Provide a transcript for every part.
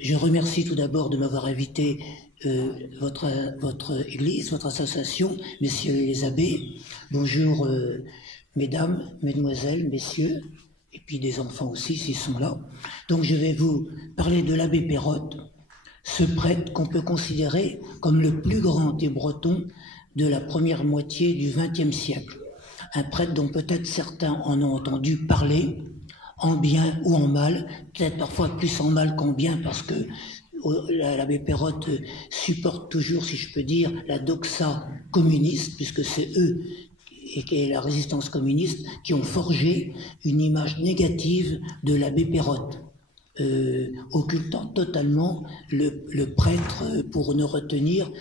Je remercie tout d'abord de m'avoir invité votre église, votre association, messieurs les abbés. Bonjour mesdames, mesdemoiselles, messieurs, et puis des enfants aussi s'ils sont là. Donc je vais vous parler de l'abbé Pérotte, ce prêtre qu'on peut considérer comme le plus grand des Bretons de la première moitié du XXe siècle. Un prêtre dont peut-être certains en ont entendu parler, en bien ou en mal, peut-être parfois plus en mal qu'en bien, parce que l'abbé Pérotte supporte toujours, si je peux dire, la doxa communiste, puisque c'est eux et la résistance communiste qui ont forgé une image négative de l'abbé Pérotte, occultant totalement le prêtre pour ne retenir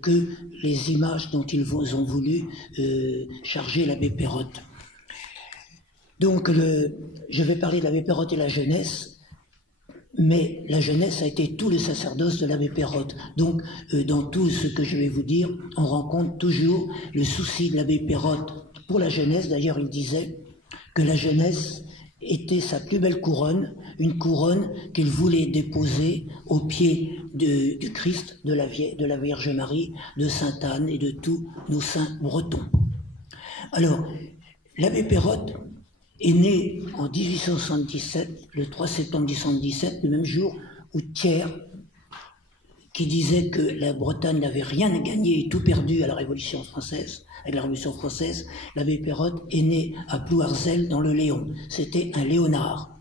que les images dont ils ont voulu charger l'abbé Pérotte. Donc je vais parler de l'abbé Pérotte et la jeunesse, mais la jeunesse a été tout le sacerdoce de l'abbé Pérotte. Donc dans tout ce que je vais vous dire, on rencontre toujours le souci de l'abbé Pérotte pour la jeunesse. D'ailleurs, il disait que la jeunesse était sa plus belle couronne, une couronne qu'il voulait déposer aux pieds du Christ, de la Vierge Marie, de Sainte Anne et de tous nos saints bretons. Alors, l'abbé Pérotte est né en 1877, le 3 septembre 1877, le même jour où Thiers, qui disait que la Bretagne n'avait rien gagné et tout perdu à la Révolution française, avec la Révolution française, l'abbé Pérotte est né à Plouarzel dans le Léon. C'était un léonard.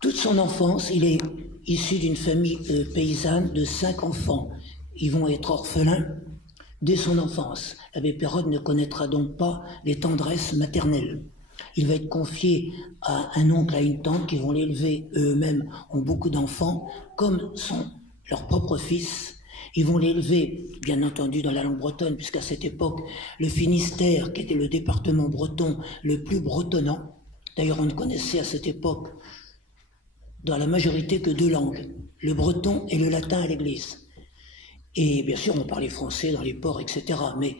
Toute son enfance, il est issu d'une famille paysanne de 5 enfants. Ils vont être orphelins dès son enfance. L'abbé Pérotte ne connaîtra donc pas les tendresses maternelles. Il va être confié à un oncle, à une tante qui vont l'élever eux-mêmes, ont beaucoup d'enfants, comme sont leurs propres fils. Ils vont l'élever, bien entendu, dans la langue bretonne, puisqu'à cette époque, le Finistère, qui était le département breton le plus bretonnant, d'ailleurs on ne connaissait à cette époque, dans la majorité, que 2 langues, le breton et le latin à l'église. Et bien sûr, on parlait français dans les ports, etc. Mais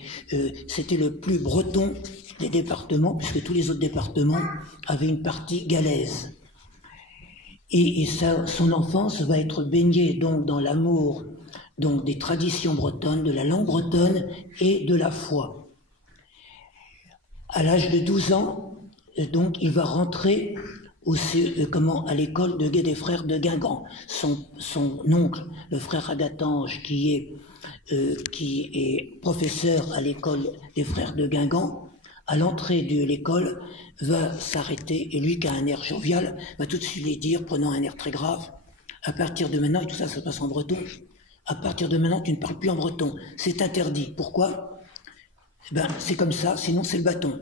c'était le plus breton des départements, puisque tous les autres départements avaient une partie galaise. Et son enfance va être baignée donc dans l'amour donc des traditions bretonnes, de la langue bretonne et de la foi. À l'âge de 12 ans, donc, il va rentrer à l'école de Gué des Frères de Guingamp. Son oncle, le frère Agatange, qui est professeur à l'école des Frères de Guingamp, à l'entrée de l'école, va s'arrêter, et lui qui a un air jovial, va tout de suite lui dire, prenant un air très grave, à partir de maintenant, et tout ça, ça se passe en breton, à partir de maintenant, tu ne parles plus en breton, c'est interdit. Pourquoi? Ben, c'est comme ça, sinon c'est le bâton.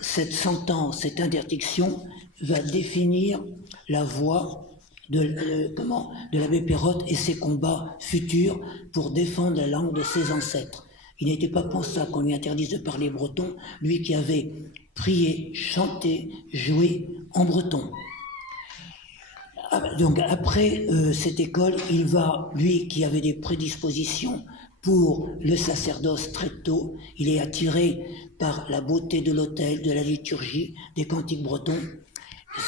Cette sentence, cette interdiction va définir la voie de l'abbé Pérotte et ses combats futurs pour défendre la langue de ses ancêtres. Il n'était pas pensable qu'on lui interdise de parler breton, lui qui avait prié, chanté, joué en breton. Donc après cette école, il va, lui qui avait des prédispositions pour le sacerdoce très tôt, il est attiré par la beauté de l'autel, de la liturgie, des cantiques bretons.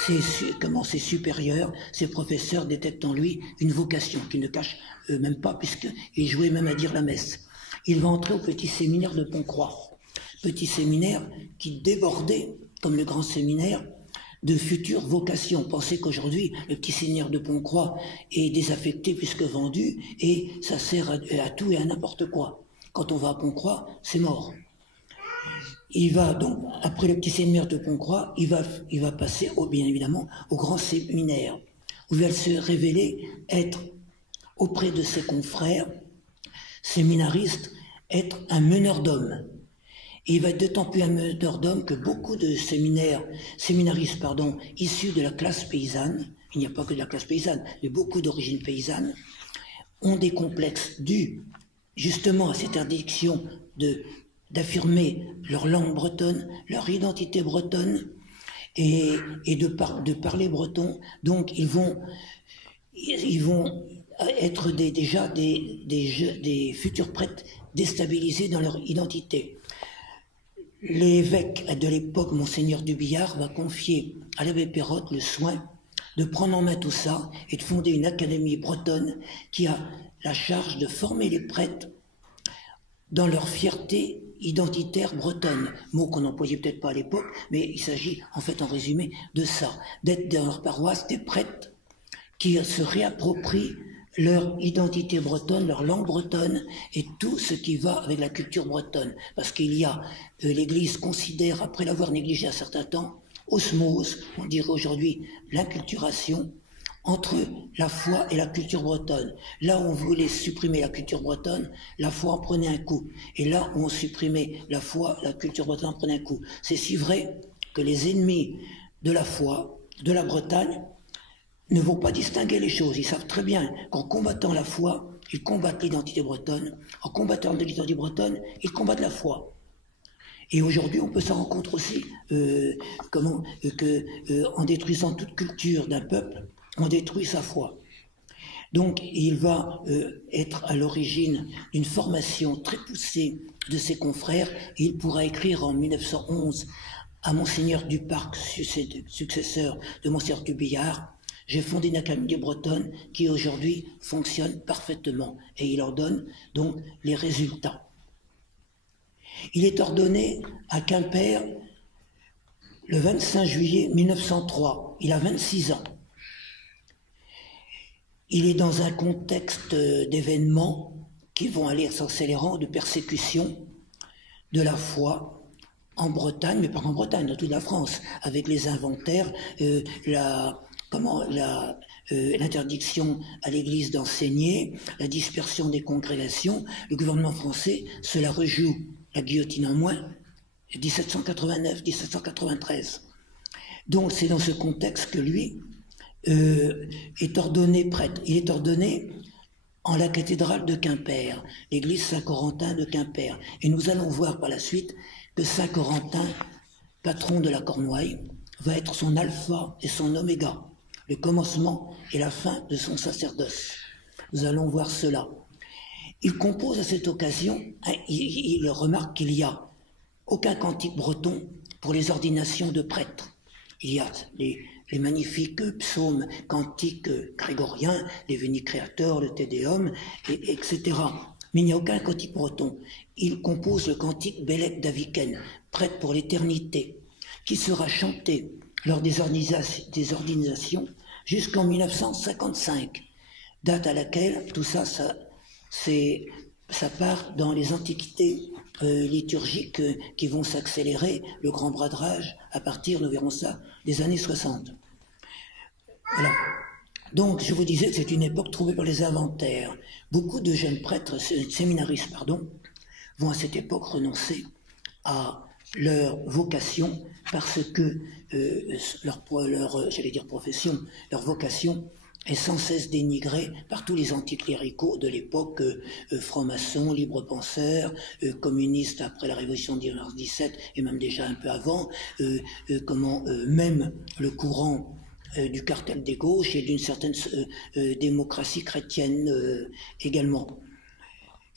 Ses supérieurs, ses professeurs détectent en lui une vocation qu'il ne cache même pas, puisqu'il jouait même à dire la messe. Il va entrer au petit séminaire de Pontcroix, petit séminaire qui débordait, comme le grand séminaire, de futures vocations. Pensez qu'aujourd'hui, le petit séminaire de Pontcroix est désaffecté puisque vendu, et ça sert à tout et à n'importe quoi. Quand on va à Pontcroix, c'est mort. Il va donc, après le petit séminaire de Pontcroix, il va passer, bien évidemment, au grand séminaire, où il va se révéler être, auprès de ses confrères séminaristes, être un meneur d'hommes. Et il va être d'autant plus un meneur d'hommes que beaucoup de séminaristes, issus de la classe paysanne, il n'y a pas que de la classe paysanne, mais beaucoup d'origine paysanne, ont des complexes dus justement à cette interdiction d'affirmer leur langue bretonne, leur identité bretonne, et de parler breton. Donc ils vont être déjà des futurs prêtres déstabilisés dans leur identité. L'évêque de l'époque, Monseigneur Dubillard, va confier à l'abbé Pérotte le soin de prendre en main tout ça et de fonder une académie bretonne qui a la charge de former les prêtres dans leur fierté identitaire bretonne, mot qu'on n'employait peut-être pas à l'époque, mais il s'agit en fait en résumé de ça, d'être dans leur paroisse des prêtres qui se réapproprient leur identité bretonne, leur langue bretonne et tout ce qui va avec la culture bretonne. Parce qu'il y a, l'Église considère, après l'avoir négligé un certain temps, osmose, on dirait aujourd'hui l'inculturation, entre la foi et la culture bretonne. Là où on voulait supprimer la culture bretonne, la foi en prenait un coup. Et là où on supprimait la foi, la culture bretonne en prenait un coup. C'est si vrai que les ennemis de la foi, de la Bretagne, ne vont pas distinguer les choses. Ils savent très bien qu'en combattant la foi, ils combattent l'identité bretonne. En combattant l'identité bretonne, ils combattent la foi. Et aujourd'hui, on peut s'en rendre compte aussi en détruisant toute culture d'un peuple, on détruit sa foi. Donc, il va être à l'origine d'une formation très poussée de ses confrères, et il pourra écrire en 1911 à Monseigneur Duparc, successeur de Monseigneur Dubillard: j'ai fondé une académie bretonne qui aujourd'hui fonctionne parfaitement, et il leur donne donc les résultats. Il est ordonné à Quimper le 25 juillet 1903, il a 26 ans. Il est dans un contexte d'événements qui vont aller s'accélérant, de persécution de la foi en Bretagne, mais pas en Bretagne, dans toute la France, avec les inventaires, l'interdiction à l'Église d'enseigner, la dispersion des congrégations. Le gouvernement français se la rejoue, la guillotine en moins, 1789-1793. Donc c'est dans ce contexte que lui est ordonné prêtre. Il est ordonné en la cathédrale de Quimper, l'église Saint-Corentin de Quimper. Et nous allons voir par la suite que Saint-Corentin, patron de la Cornouaille, va être son alpha et son oméga, le commencement et la fin de son sacerdoce. Nous allons voir cela. Il compose à cette occasion, il remarque qu'il n'y a aucun cantique breton pour les ordinations de prêtres. Il y a les magnifiques psaumes, cantiques grégoriens, les Veni Creator, le Te Deum, etc. Mais il n'y a aucun cantique breton. Il compose le cantique Bellec d'Aviken, prêtre pour l'éternité, qui sera chanté lors des ordinations jusqu'en 1955, date à laquelle tout ça part dans les antiquités liturgiques qui vont s'accélérer, le grand bradrage, à partir, nous verrons ça, des années 60. Voilà. Donc, je vous disais que c'est une époque trouvée par les inventaires. Beaucoup de jeunes prêtres, séminaristes, vont à cette époque renoncer à leur vocation parce que j'allais dire profession, leur vocation est sans cesse dénigrée par tous les anticléricaux de l'époque, francs-maçons, libres penseurs, communistes après la révolution de 1917 et même déjà un peu avant, même le courant du cartel des gauches et d'une certaine démocratie chrétienne également.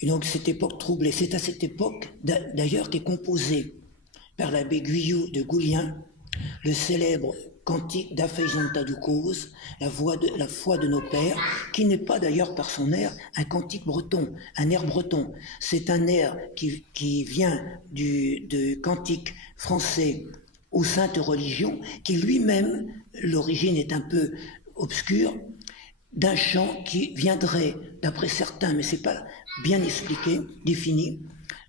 Et donc cette époque troublée, c'est à cette époque d'ailleurs qu'est composé par l'abbé Guyot de Goulien le célèbre cantique d'Afeizonta du Cause, la foi de nos pères, qui n'est pas d'ailleurs par son air un cantique breton, un air breton. C'est un air qui vient du cantique français aux saintes religions, qui lui-même, l'origine est un peu obscure, d'un chant qui viendrait, d'après certains, mais c'est pas bien expliqué, défini,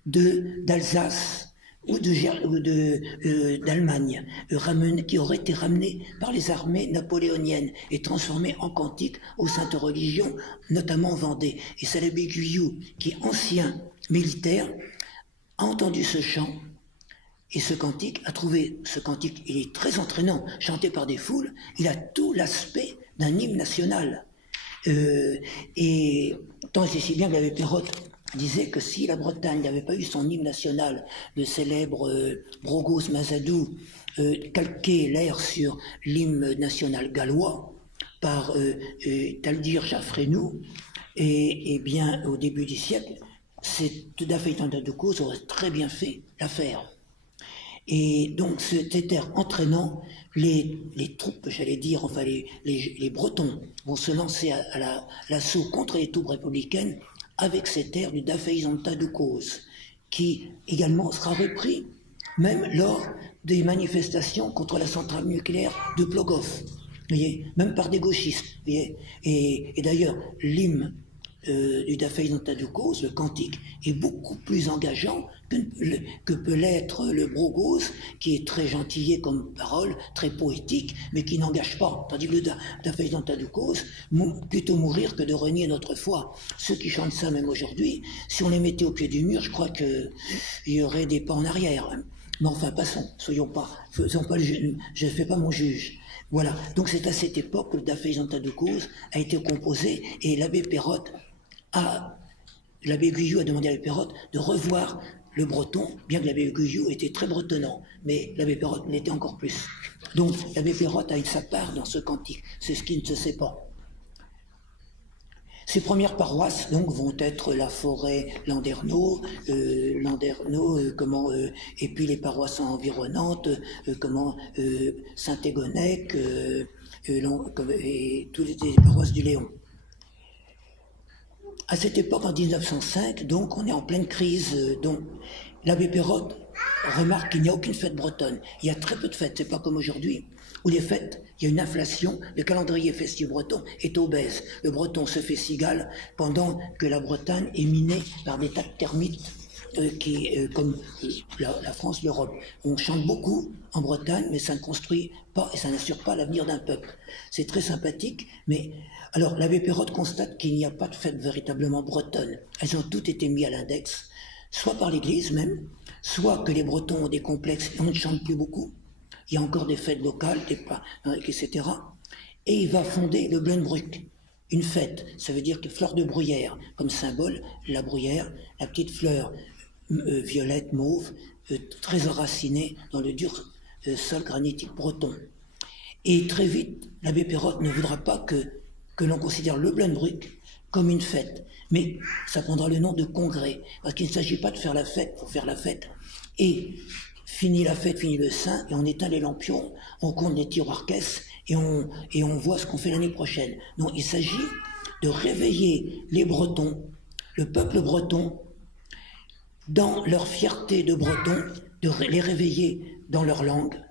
d'Alsace ou d'Allemagne, qui aurait été ramené par les armées napoléoniennes et transformé en cantique aux saintes religions, notamment en Vendée. Et c'est l'abbé Guyot, qui, ancien militaire, a entendu ce chant et ce cantique, a trouvé ce cantique, il est très entraînant, chanté par des foules, il a tout l'aspect d'un hymne national. Et tant c'est si bien que l'abbé Perrotte disait que si la Bretagne n'avait pas eu son hymne national, le célèbre Brogos Mazadou, calqué l'air sur l'hymne national gallois par Taldir Jaffrenou, et bien au début du siècle, Dafeizonta du Cause aurait très bien fait l'affaire. Et donc cet air entraînant, les troupes, j'allais dire, enfin les Bretons vont se lancer à l'assaut contre les troupes républicaines avec cet air du Dafeizanta de cause, qui également sera repris même lors des manifestations contre la centrale nucléaire de Plogoff, vous voyez, même par des gauchistes. Vous voyez. Et d'ailleurs, l'hymne du Dafeizanta de cause, le cantique, est beaucoup plus engageant que peut l'être le Brogos, qui est très gentillé comme parole, très poétique, mais qui n'engage pas. Tandis que le Dafeizanta de cause, plutôt mourir que de renier notre foi. Ceux qui chantent ça, même aujourd'hui, si on les mettait au pied du mur, je crois qu'il y aurait des pas en arrière. Mais enfin, passons, faisons pas je ne fais pas mon juge. Voilà, donc c'est à cette époque que le Dafeizanta de cause a été composé, et l'abbé Guyot a demandé à l'abbé Perrotte de revoir le breton, bien que l'abbé Guyot était très bretonnant, mais l'abbé Perrotte l'était encore plus. Donc l'abbé Perrotte a eu sa part dans ce cantique, c'est ce qui ne se sait pas. Ces premières paroisses donc vont être la Forêt, Landerneau, et puis les paroisses environnantes, Saint-Égonec, et toutes les paroisses du Léon. À cette époque, en 1905, donc, on est en pleine crise. Donc, l'abbé Perrotte remarque qu'il n'y a aucune fête bretonne. Il y a très peu de fêtes, c'est pas comme aujourd'hui, où les fêtes, il y a une inflation, le calendrier festif breton est obèse. Le breton se fait cigale pendant que la Bretagne est minée par des tas de termites comme la France, l'Europe. On chante beaucoup en Bretagne, mais ça ne construit pas et ça n'assure pas l'avenir d'un peuple. C'est très sympathique, mais alors l'abbé Perrotte constate qu'il n'y a pas de fête véritablement bretonne. Elles ont toutes été mises à l'index, soit par l'Église même, soit que les Bretons ont des complexes et on ne chante plus beaucoup. Il y a encore des fêtes locales, etc. Et il va fonder le Blunbruck, une fête. Ça veut dire que fleur de bruyère, comme symbole, la bruyère, la petite fleur violette, mauve, très enracinée dans le dur sol granitique breton. Et très vite, l'abbé Perrotte ne voudra pas que l'on considère le Blunbruck comme une fête. Mais ça prendra le nom de congrès, parce qu'il ne s'agit pas de faire la fête pour faire la fête. Et fini la fête, fini le saint, et on éteint les lampions, on compte les tiroirs-caisses, et on voit ce qu'on fait l'année prochaine. Non, il s'agit de réveiller les Bretons, le peuple breton, dans leur fierté de Bretons, de les réveiller dans leur langue,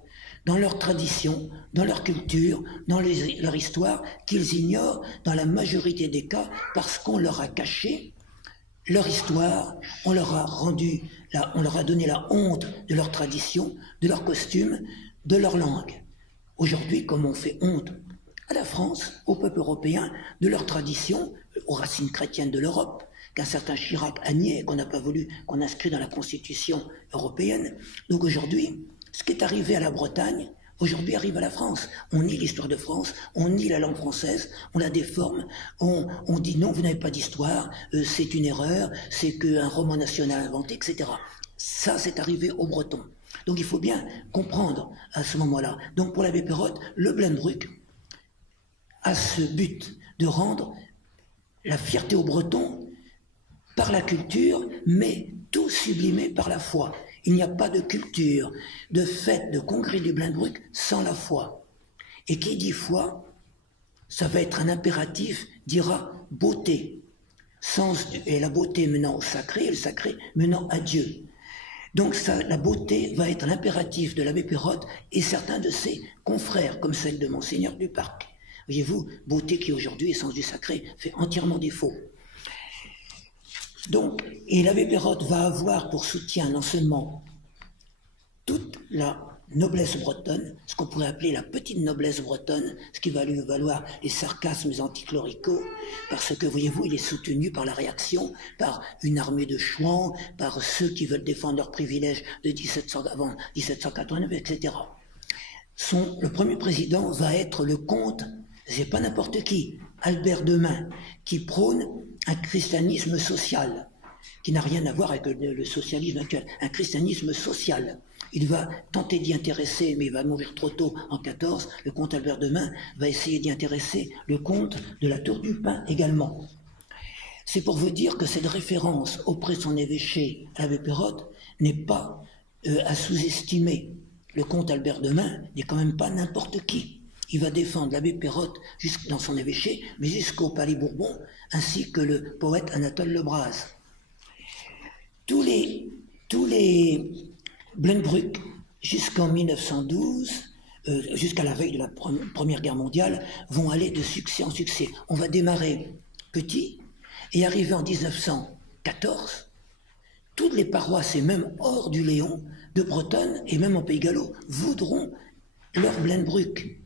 dans leur tradition, dans leur culture, dans leur histoire, qu'ils ignorent dans la majorité des cas parce qu'on leur a caché leur histoire, on leur a donné la honte de leur tradition, de leur costume, de leur langue. Aujourd'hui, comme on fait honte à la France, au peuple européen, de leur tradition, aux racines chrétiennes de l'Europe, qu'un certain Chirac a nié, qu'on n'a pas voulu qu'on inscrit dans la Constitution européenne. Donc aujourd'hui, ce qui est arrivé à la Bretagne, aujourd'hui arrive à la France. On nie l'histoire de France, on nie la langue française, on la déforme, on dit non, vous n'avez pas d'histoire, c'est une erreur, c'est qu'un roman national inventé, etc. Ça, c'est arrivé aux Bretons. Donc il faut bien comprendre à ce moment-là. Donc pour l'abbé Perrotte, le Blunbruck a ce but de rendre la fierté aux Bretons par la culture, mais tout sublimé par la foi. Il n'y a pas de culture, de fête, de congrès du Blunbruck sans la foi. Et qui dit foi, ça va être un impératif, dira beauté. Et la beauté menant au sacré, et le sacré menant à Dieu. Donc ça, la beauté va être l'impératif de l'abbé Perrotte et certains de ses confrères, comme celle de Monseigneur du Parc. Voyez-vous, beauté qui aujourd'hui, essence du sacré, fait entièrement défaut. Donc, et l'abbé Perrotte va avoir pour soutien non seulement toute la noblesse bretonne, ce qu'on pourrait appeler la petite noblesse bretonne, ce qui va lui valoir les sarcasmes anticléricaux, parce que, voyez-vous, il est soutenu par la réaction, par une armée de chouans, par ceux qui veulent défendre leurs privilèges de avant 1789, etc. Le premier président va être le comte, c'est pas n'importe qui, Albert Demain, qui prône un christianisme social, qui n'a rien à voir avec le socialisme actuel, un christianisme social. Il va tenter d'y intéresser, mais il va mourir trop tôt en 14. Le comte Albert Demain va essayer d'y intéresser le comte de la Tour du Pin également. C'est pour vous dire que cette référence auprès de son évêché à l'abbé Perrotte n'est pas à sous-estimer. Le comte Albert Demain n'est quand même pas n'importe qui. Il va défendre l'abbé Pérotte dans son évêché, mais jusqu'au Palais Bourbon, ainsi que le poète Anatole Lebras. Tous les Blenbruck, jusqu'en 1912, jusqu'à la veille de la Première Guerre mondiale, vont aller de succès en succès. On va démarrer petit et arriver en 1914, toutes les paroisses, et même hors du Léon, de Bretonne et même en Pays Gallo, voudront leur Blenbruck.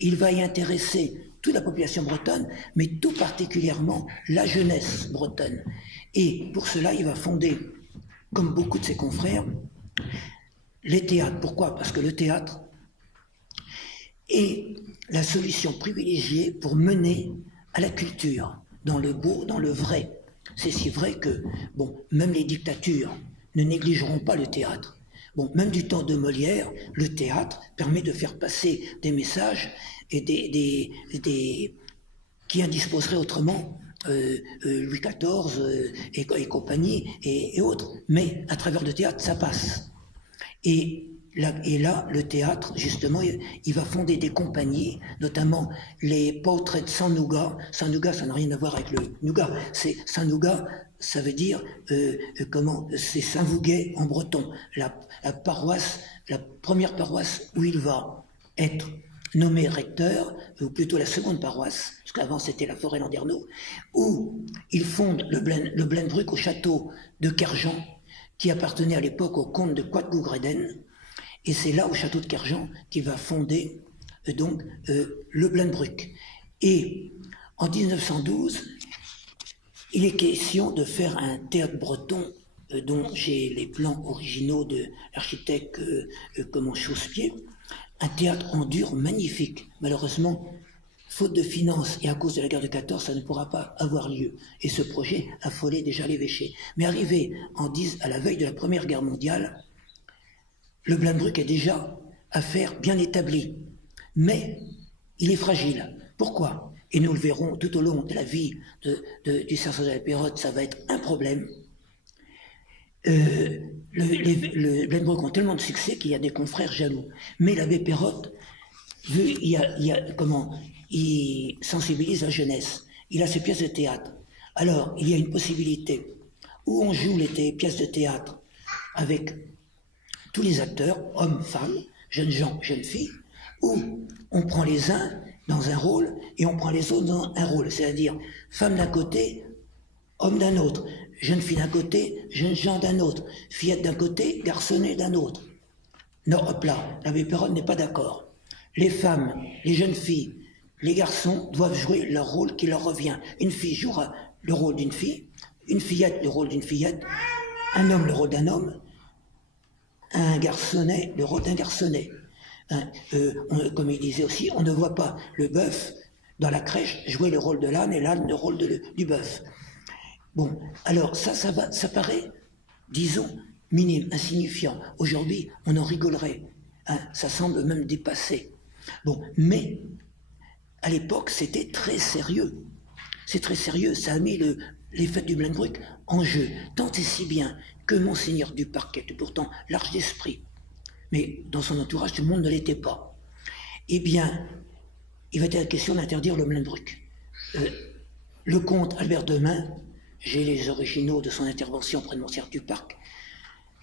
Il va y intéresser toute la population bretonne, mais tout particulièrement la jeunesse bretonne. Et pour cela, il va fonder, comme beaucoup de ses confrères, les théâtres. Pourquoi? Parce que le théâtre est la solution privilégiée pour mener à la culture, dans le beau, dans le vrai. C'est si vrai que, bon, même les dictatures ne négligeront pas le théâtre. Bon, même du temps de Molière, le théâtre permet de faire passer des messages et qui indisposeraient autrement Louis XIV et compagnie et autres. Mais à travers le théâtre, ça passe. Et là, le théâtre, justement, il va fonder des compagnies, notamment les portraits de San Nougat. San Nougat, ça n'a rien à voir avec le nougat. C'est San Nougat, ça veut dire c'est Saint-Vouguet en breton, la première paroisse où il va être nommé recteur, ou plutôt la seconde paroisse, parce qu'avant c'était la Forêt-Landerneau, où il fonde le Blenbruck au château de Kerjan, qui appartenait à l'époque au comte de Coatgougreden, et c'est là, au château de Kerjan, qu'il va fonder le Blenbruck. Et en 1912, il est question de faire un théâtre breton dont j'ai les plans originaux de l'architecte Chausse-Pied, un théâtre en dur magnifique. Malheureusement, faute de finances et à cause de la guerre de 14, ça ne pourra pas avoir lieu. Et ce projet affolait déjà l'évêché. Mais arrivé à la veille de la Première Guerre mondiale, le Blenbruck est déjà affaire bien établie. Mais il est fragile. Pourquoi? Et nous le verrons tout au long de la vie du Cerceau de la Pérotte, ça va être un problème. Le Blenbruck ont tellement de succès qu'il y a des confrères jaloux. Mais l'abbé Pérotte, il sensibilise la jeunesse. Il a ses pièces de théâtre. Alors, il y a une possibilité où on joue les pièces de théâtre avec tous les acteurs, hommes, femmes, jeunes gens, jeunes filles, où on prend les uns dans un rôle et on prend les autres dans un rôle, c'est-à-dire femme d'un côté, homme d'un autre, jeune fille d'un côté, jeune gens d'un autre, fillette d'un côté, garçonnet d'un autre. Non, hop là, l'abbé Pérotte n'est pas d'accord. Les femmes, les jeunes filles, les garçons doivent jouer leur rôle qui leur revient. Une fille jouera le rôle d'une fille, une fillette le rôle d'une fillette, un homme le rôle d'un homme, un garçonnet le rôle d'un garçonnet. Comme il disait aussi, on ne voit pas le bœuf dans la crèche jouer le rôle de l'âne et l'âne le rôle du bœuf. Bon, alors ça paraît, disons, minime, insignifiant. Aujourd'hui, on en rigolerait. Ça semble même dépassé. Bon, mais à l'époque, c'était très sérieux. C'est très sérieux. Ça a mis les fêtes du Blenbruck en jeu. Tant et si bien que Monseigneur Duparc, qui était pourtant large d'esprit, mais dans son entourage, tout le monde ne l'était pas. Eh bien, il va être question d'interdire le Blenbruck. Le comte Albert Demain, j'ai les originaux de son intervention auprès de Monseigneur Duparc,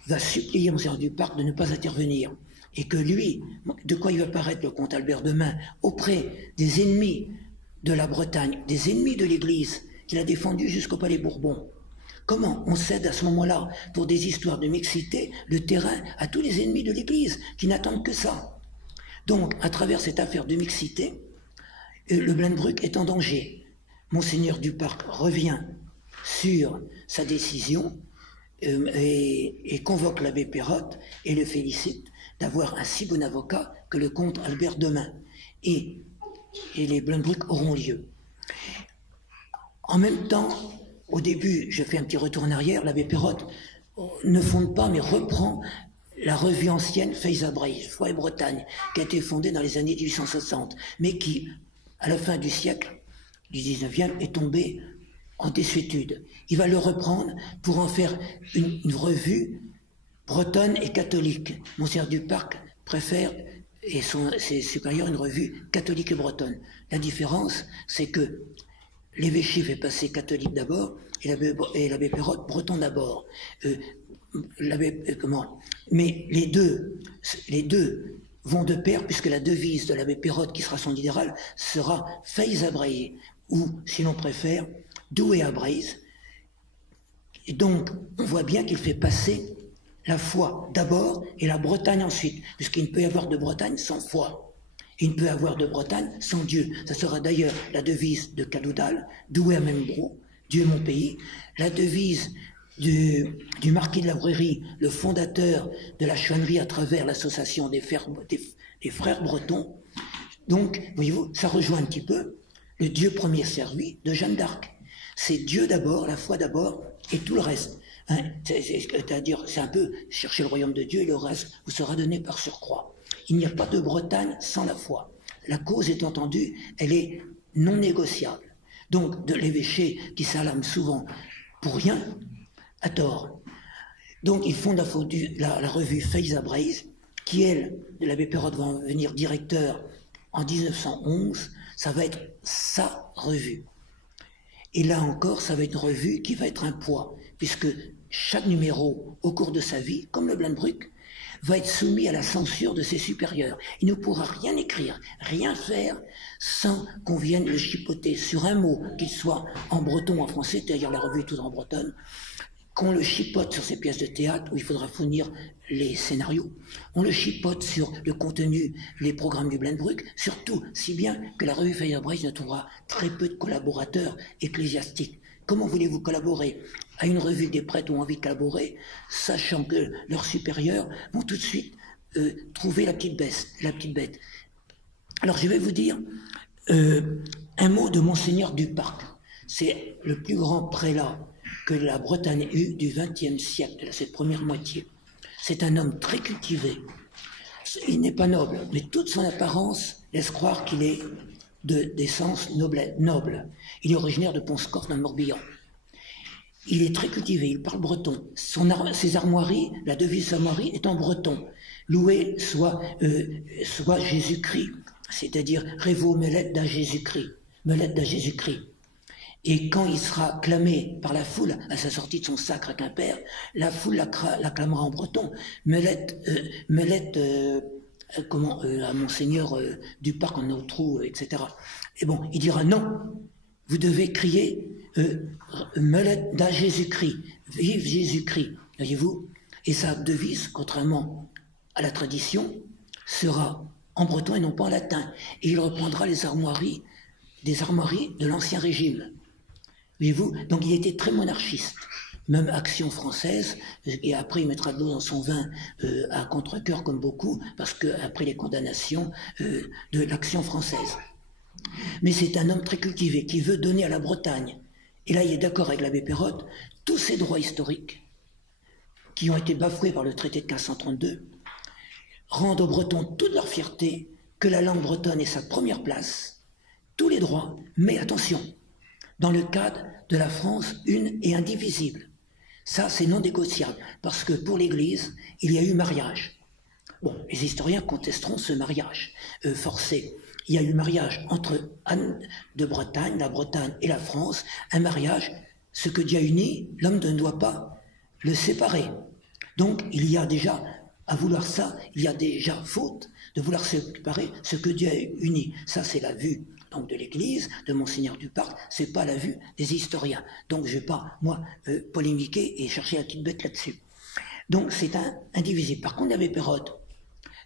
va supplier Monseigneur Duparc de ne pas intervenir. Et que lui, de quoi il va paraître le comte Albert Demain auprès des ennemis de la Bretagne, des ennemis de l'Église, qu'il a défendu jusqu'au Palais Bourbon. Comment on cède à ce moment-là, pour des histoires de mixité, le terrain à tous les ennemis de l'Église, qui n'attendent que ça? Donc, à travers cette affaire de mixité, le Blenbruck est en danger. Monseigneur Duparc revient sur sa décision et convoque l'abbé Pérotte et le félicite d'avoir un si bon avocat que le comte Albert Demain. Et les Blenbruck auront lieu. En même temps, au début, je fais un petit retour en arrière, l'abbé Pérotte ne fonde pas, mais reprend la revue ancienne Feyzabrey, Foi et Bretagne, qui a été fondée dans les années 1860, mais qui, à la fin du siècle, du 19e, est tombée en désuétude. Il va le reprendre pour en faire une revue bretonne et catholique. Monseigneur Duparc préfère, et ses supérieurs, une revue catholique et bretonne. La différence, c'est que l'évêché fait passer catholique d'abord, et l'abbé Pérotte breton d'abord. Mais les deux vont de pair, puisque la devise de l'abbé Pérotte, qui sera son idéal, sera Feis Abraï, ou, si l'on préfère, Doué Abraïs. Et donc, on voit bien qu'il fait passer la foi d'abord et la Bretagne ensuite, puisqu'il ne peut y avoir de Bretagne sans foi. Il ne peut y avoir de Bretagne sans Dieu. Ça sera d'ailleurs la devise de Cadoudal, Doué à Membro, Dieu est mon pays. La devise du marquis de la Brouillerie, le fondateur de la chouannerie à travers l'association des frères bretons. Donc, voyez-vous, ça rejoint un petit peu le Dieu premier servi de Jeanne d'Arc. C'est Dieu d'abord, la foi d'abord, et tout le reste. Hein, c'est-à-dire, c'est un peu chercher le royaume de Dieu et le reste vous sera donné par surcroît. Il n'y a pas de Bretagne sans la foi. La cause est entendue, elle est non négociable. Donc, de l'évêché qui s'alarme souvent pour rien, à tort. Donc, ils font la revue Feis Abraïs, qui, elle, de l'abbé Pérotte, va en venir directeur en 1911. Ça va être sa revue. Et là encore, ça va être une revue qui va être un poids, puisque chaque numéro, au cours de sa vie, comme le Blindbruck, va être soumis à la censure de ses supérieurs. Il ne pourra rien écrire, rien faire, sans qu'on vienne le chipoter sur un mot, qu'il soit en breton ou en français, c'est-à-dire la revue est toute en bretonne, qu'on le chipote sur ses pièces de théâtre, où il faudra fournir les scénarios, on le chipote sur le contenu, les programmes du Blindbruck, surtout si bien que la revue Feis Abraïs ne trouvera très peu de collaborateurs ecclésiastiques. Comment voulez-vous collaborer à une revue des prêtres ont envie de collaborer, sachant que leurs supérieurs vont tout de suite trouver la petite bête. Alors je vais vous dire un mot de Monseigneur Duparc. C'est le plus grand prélat que la Bretagne eut du XXe siècle, de cette première moitié. C'est un homme très cultivé. Il n'est pas noble, mais toute son apparence laisse croire qu'il est d'essence noble. Il est originaire de Pont-Scorff dans le Morbihan. Il est très cultivé, il parle breton. Ses armoiries, la devise armoirie est en breton. Loué soit Jésus-Christ, c'est-à-dire Révo Melette da Jésus-Christ. Et quand il sera clamé par la foule à sa sortie de son sacre à Quimper, la foule l'acclamera en breton. Melette à Monseigneur Duparc en Autrou, etc. Et bon, il dira non, vous devez crier Melette da Jésus-Christ, vive Jésus-Christ, voyez-vous. Et sa devise, contrairement à la tradition, sera en breton et non pas en latin. Et il reprendra des armoiries de l'Ancien Régime. Voyez-vous, donc il était très monarchiste. Même Action française, et après il mettra de l'eau dans son vin à contre-cœur comme beaucoup, parce qu'après les condamnations de l'Action française. Mais c'est un homme très cultivé qui veut donner à la Bretagne, et là il est d'accord avec l'abbé Pérotte, tous ces droits historiques qui ont été bafoués par le traité de 1532, rendent aux Bretons toute leur fierté, que la langue bretonne ait sa première place, tous les droits, mais attention, dans le cadre de la France une et indivisible. Ça, c'est non négociable, parce que pour l'Église, il y a eu mariage. Bon, les historiens contesteront ce mariage forcé. Il y a eu mariage entre Anne de Bretagne, la Bretagne et la France, un mariage, ce que Dieu a uni, l'homme ne doit pas le séparer. Donc, il y a déjà, à vouloir ça, il y a déjà faute de vouloir séparer ce que Dieu a uni. Ça, c'est la vue donc de l'Église, de Monseigneur Duparc, c'est pas la vue des historiens. Donc je ne vais pas, moi, polémiquer et chercher la petite bête là-dessus. Donc c'est indivisible. Par contre, l'abbé Pérotte,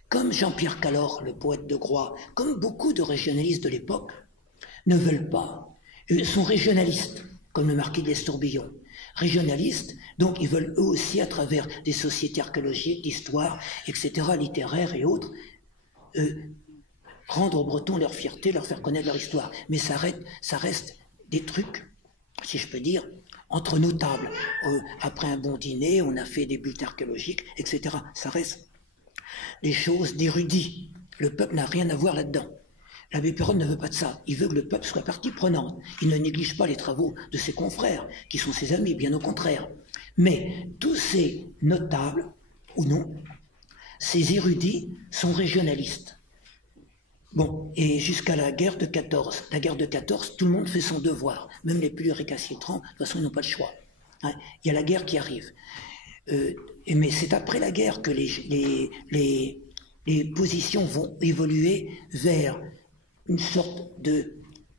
comme Jean-Pierre Calor, le poète de Groix, comme beaucoup de régionalistes de l'époque, ne veulent pas, sont régionalistes, comme le marquis de l'Estourbillon. Régionalistes, donc ils veulent eux aussi, à travers des sociétés archéologiques, d'histoire, etc., littéraires et autres, rendre aux Bretons leur fierté, leur faire connaître leur histoire. Mais ça reste des trucs, si je peux dire, entre notables. Après un bon dîner, on a fait des bulletins archéologiques, etc. Ça reste des choses d'érudits. Le peuple n'a rien à voir là-dedans. L'abbé Pérotte ne veut pas de ça. Il veut que le peuple soit partie prenante. Il ne néglige pas les travaux de ses confrères, qui sont ses amis, bien au contraire. Mais tous ces notables ou non, ces érudits sont régionalistes. Bon, et jusqu'à la guerre de 14. La guerre de 14, tout le monde fait son devoir, même les plus récalcitrants, de toute façon, ils n'ont pas le choix. Hein, il y a la guerre qui arrive. Mais c'est après la guerre que les positions vont évoluer vers une sorte de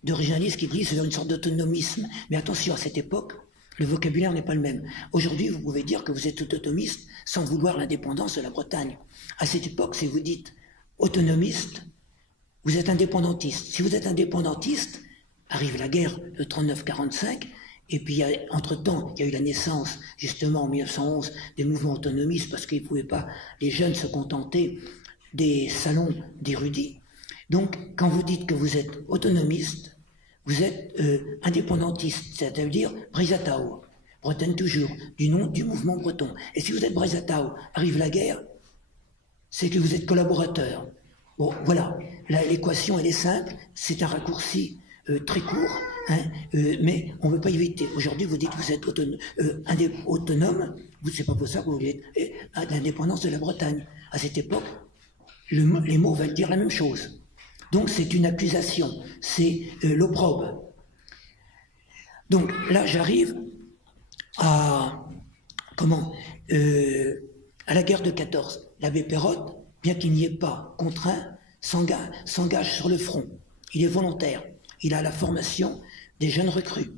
régionalisme qui glisse vers une sorte d'autonomisme. Mais attention, à cette époque, le vocabulaire n'est pas le même. Aujourd'hui, vous pouvez dire que vous êtes autonomiste sans vouloir l'indépendance de la Bretagne. À cette époque, si vous dites autonomiste, vous êtes indépendantiste. Si vous êtes indépendantiste, arrive la guerre de 39-45, et puis entre-temps, il y a eu la naissance, justement en 1911, des mouvements autonomistes, parce qu'ils ne pouvaient pas, les jeunes, se contenter des salons d'érudits. Donc, quand vous dites que vous êtes autonomiste, vous êtes indépendantiste, c'est-à-dire Brisatao, Bretagne toujours, du nom du mouvement breton. Et si vous êtes Brisatao, arrive la guerre, c'est que vous êtes collaborateur. Bon, voilà, l'équation elle est simple, c'est un raccourci très court, hein, mais on ne veut pas éviter. Aujourd'hui, vous dites que vous êtes autonome, c'est pas pour ça que vous voulez être l'indépendance de la Bretagne. À cette époque, les mots veulent dire la même chose. Donc c'est une accusation, c'est l'opprobre. Donc là, j'arrive à la guerre de 14. L'abbé Perrotte, bien qu'il n'y ait pas contraint, s'engage sur le front. Il est volontaire. Il a la formation des jeunes recrues.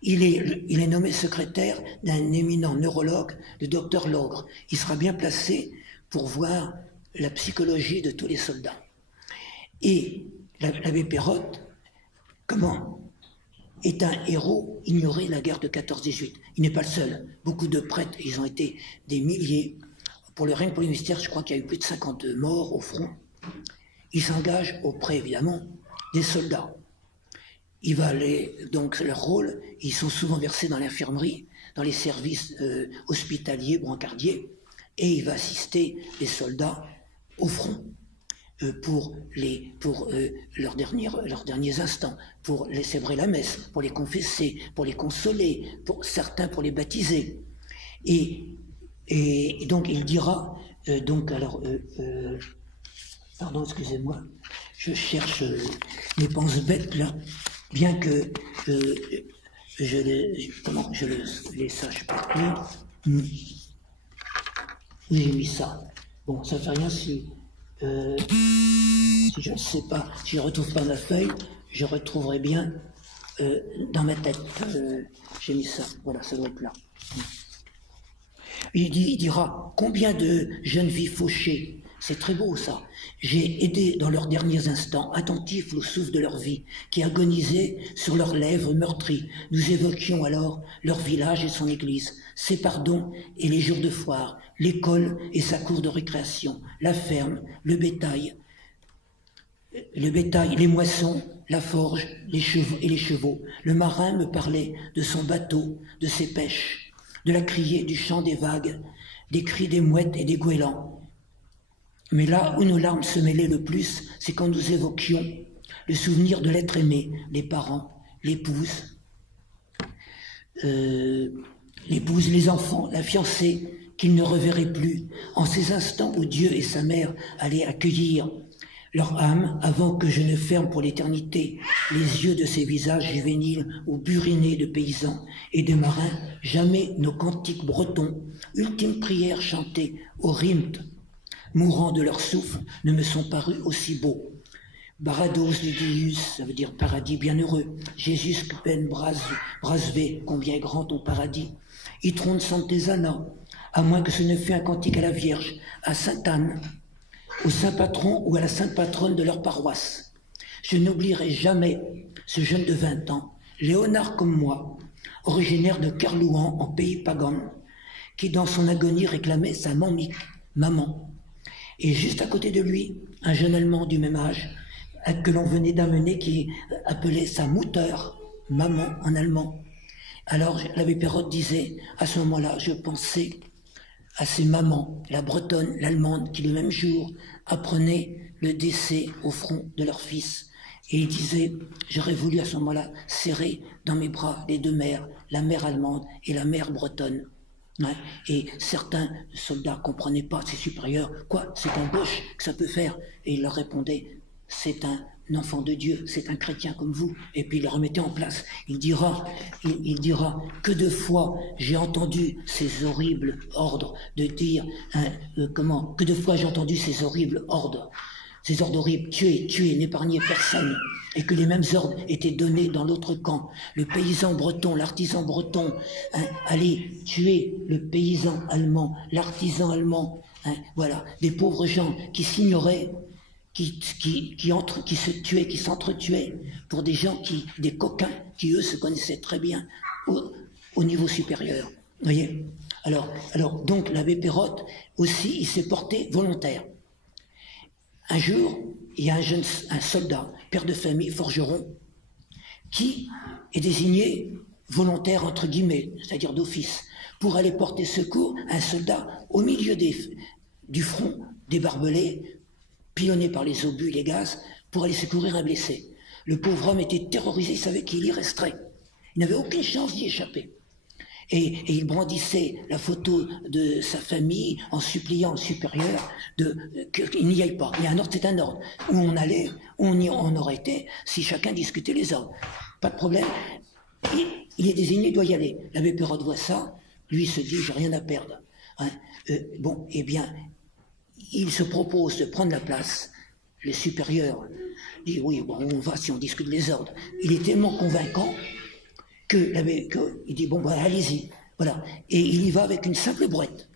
Il est nommé secrétaire d'un éminent neurologue, le docteur Logre. Il sera bien placé pour voir la psychologie de tous les soldats. Et l'abbé Perrotte, est un héros ignoré de la guerre de 14-18. Il n'est pas le seul. Beaucoup de prêtres, ils ont été des milliers. Rien que pour les mystères, je crois qu'il y a eu plus de 50 morts au front. Il s'engage auprès, évidemment, des soldats. Il va donc leur rôle, ils sont souvent versés dans l'infirmerie, dans les services hospitaliers, brancardiers, et il va assister les soldats au front pour leurs derniers instants, pour les célébrer la messe, pour les confesser, pour les consoler, pour certains pour les baptiser. Et donc il dira, pardon, excusez-moi, je cherche mes penses bêtes là, bien que je les sache pas plus. Où j'ai mis ça? Bon, ça fait rien si je ne sais pas, si je ne retrouve pas ma feuille, je retrouverai bien dans ma tête. J'ai mis ça, voilà, ça doit être là. Il dira, combien de jeunes filles fauchées, c'est très beau ça, j'ai aidé dans leurs derniers instants, attentifs au souffle de leur vie, qui agonisait sur leurs lèvres meurtries. Nous évoquions alors leur village et son église, ses pardons et les jours de foire, l'école et sa cour de récréation, la ferme, le bétail, les moissons, la forge, les chevaux. Le marin me parlait de son bateau, de ses pêches, de la criée du chant des vagues, des cris des mouettes et des goélands. Mais là où nos larmes se mêlaient le plus, c'est quand nous évoquions le souvenir de l'être aimé, les parents, l'épouse, les enfants, la fiancée qu'ils ne reverraient plus, en ces instants où Dieu et sa mère allaient accueillir leur âme avant que je ne ferme pour l'éternité les yeux de ces visages juvéniles ou burinés de paysans et de marins. Jamais nos cantiques bretons, ultimes prières chantées au rhythme mourant de leur souffle, ne me sont parus aussi beaux. Barados Ludius, ça veut dire paradis bienheureux. Jésus ben brasvé, combien est grand ton paradis. Itron Sant'Esana, à moins que ce ne fût un cantique à la Vierge, à Sainte-Anne, au saint patron ou à la sainte patronne de leur paroisse. Je n'oublierai jamais ce jeune de 20 ans, Léonard comme moi, originaire de Kerlouan en pays pagan, qui dans son agonie réclamait sa maman. Et juste à côté de lui, un jeune Allemand du même âge, que l'on venait d'amener, qui appelait sa Mutter, maman en allemand. Alors l'abbé Perrotte disait, à ce moment-là, je pensais à ces mamans, la bretonne, l'allemande, qui le même jour apprenaient le décès au front de leur fils. Et il disait, j'aurais voulu à ce moment-là serrer dans mes bras les deux mères, la mère allemande et la mère bretonne. hein. Et certains soldats ne comprenaient pas, ses supérieurs, quoi, c'est un Boche que ça peut faire. Et il leur répondait, c'est un enfant de Dieu, c'est un chrétien comme vous. Et puis il le remettait en place. Il dira que de fois j'ai entendu ces horribles ordres de dire, que de fois j'ai entendu ces horribles ordres horribles, tuer, n'épargner personne, et que les mêmes ordres étaient donnés dans l'autre camp. Le paysan breton, l'artisan breton, allez tuer le paysan allemand, l'artisan allemand, voilà, des pauvres gens qui s'ignoraient, qui se tuaient, qui s'entretuaient, pour des gens des coquins, qui eux se connaissaient très bien au niveau supérieur. Vous voyez ? Alors, donc l'abbé Pérotte aussi, il s'est porté volontaire. Un jour, il y a un soldat, père de famille, forgeron, qui est désigné volontaire, entre guillemets, c'est-à-dire d'office, pour aller porter secours à un soldat au milieu du front, des barbelés, pilonné par les obus, les gaz, pour aller secourir un blessé. Le pauvre homme était terrorisé, il savait qu'il y resterait. Il n'avait aucune chance d'y échapper. Et il brandissait la photo de sa famille en suppliant le supérieur qu'il n'y aille pas. Il y a un ordre, c'est un ordre. Où on allait, on aurait été si chacun discutait les ordres. Pas de problème. Il est désigné, il doit y aller. L'abbé Pérotte voit ça, lui se dit, j'ai rien à perdre. Bon, eh bien, il se propose de prendre la place. Les supérieurs disent, oui, bon, on va si on discute les ordres. Il est tellement convaincant il dit, bon, ben, allez-y, voilà. Et il y va avec une simple brouette.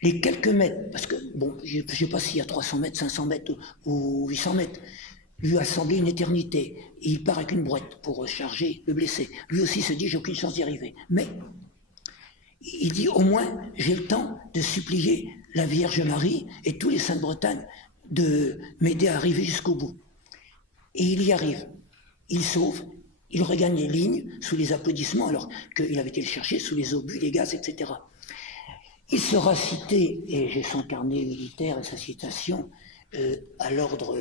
Les quelques mètres, parce que, bon, je ne sais pas s'il y a 300 mètres, 500 mètres ou 800 mètres, lui a semblé une éternité. Et il part avec une brouette pour charger le blessé. Lui aussi se dit, j'ai aucune chance d'y arriver. Mais, il dit, au moins, j'ai le temps de supplier la Vierge Marie et tous les saints de Bretagne de m'aider à arriver jusqu'au bout. Et il y arrive. Il sauve. Il regagne les lignes sous les applaudissements, alors qu'il avait été le chercher sous les obus, les gaz, etc. Il sera cité, et j'ai son carnet militaire et sa citation, à l'ordre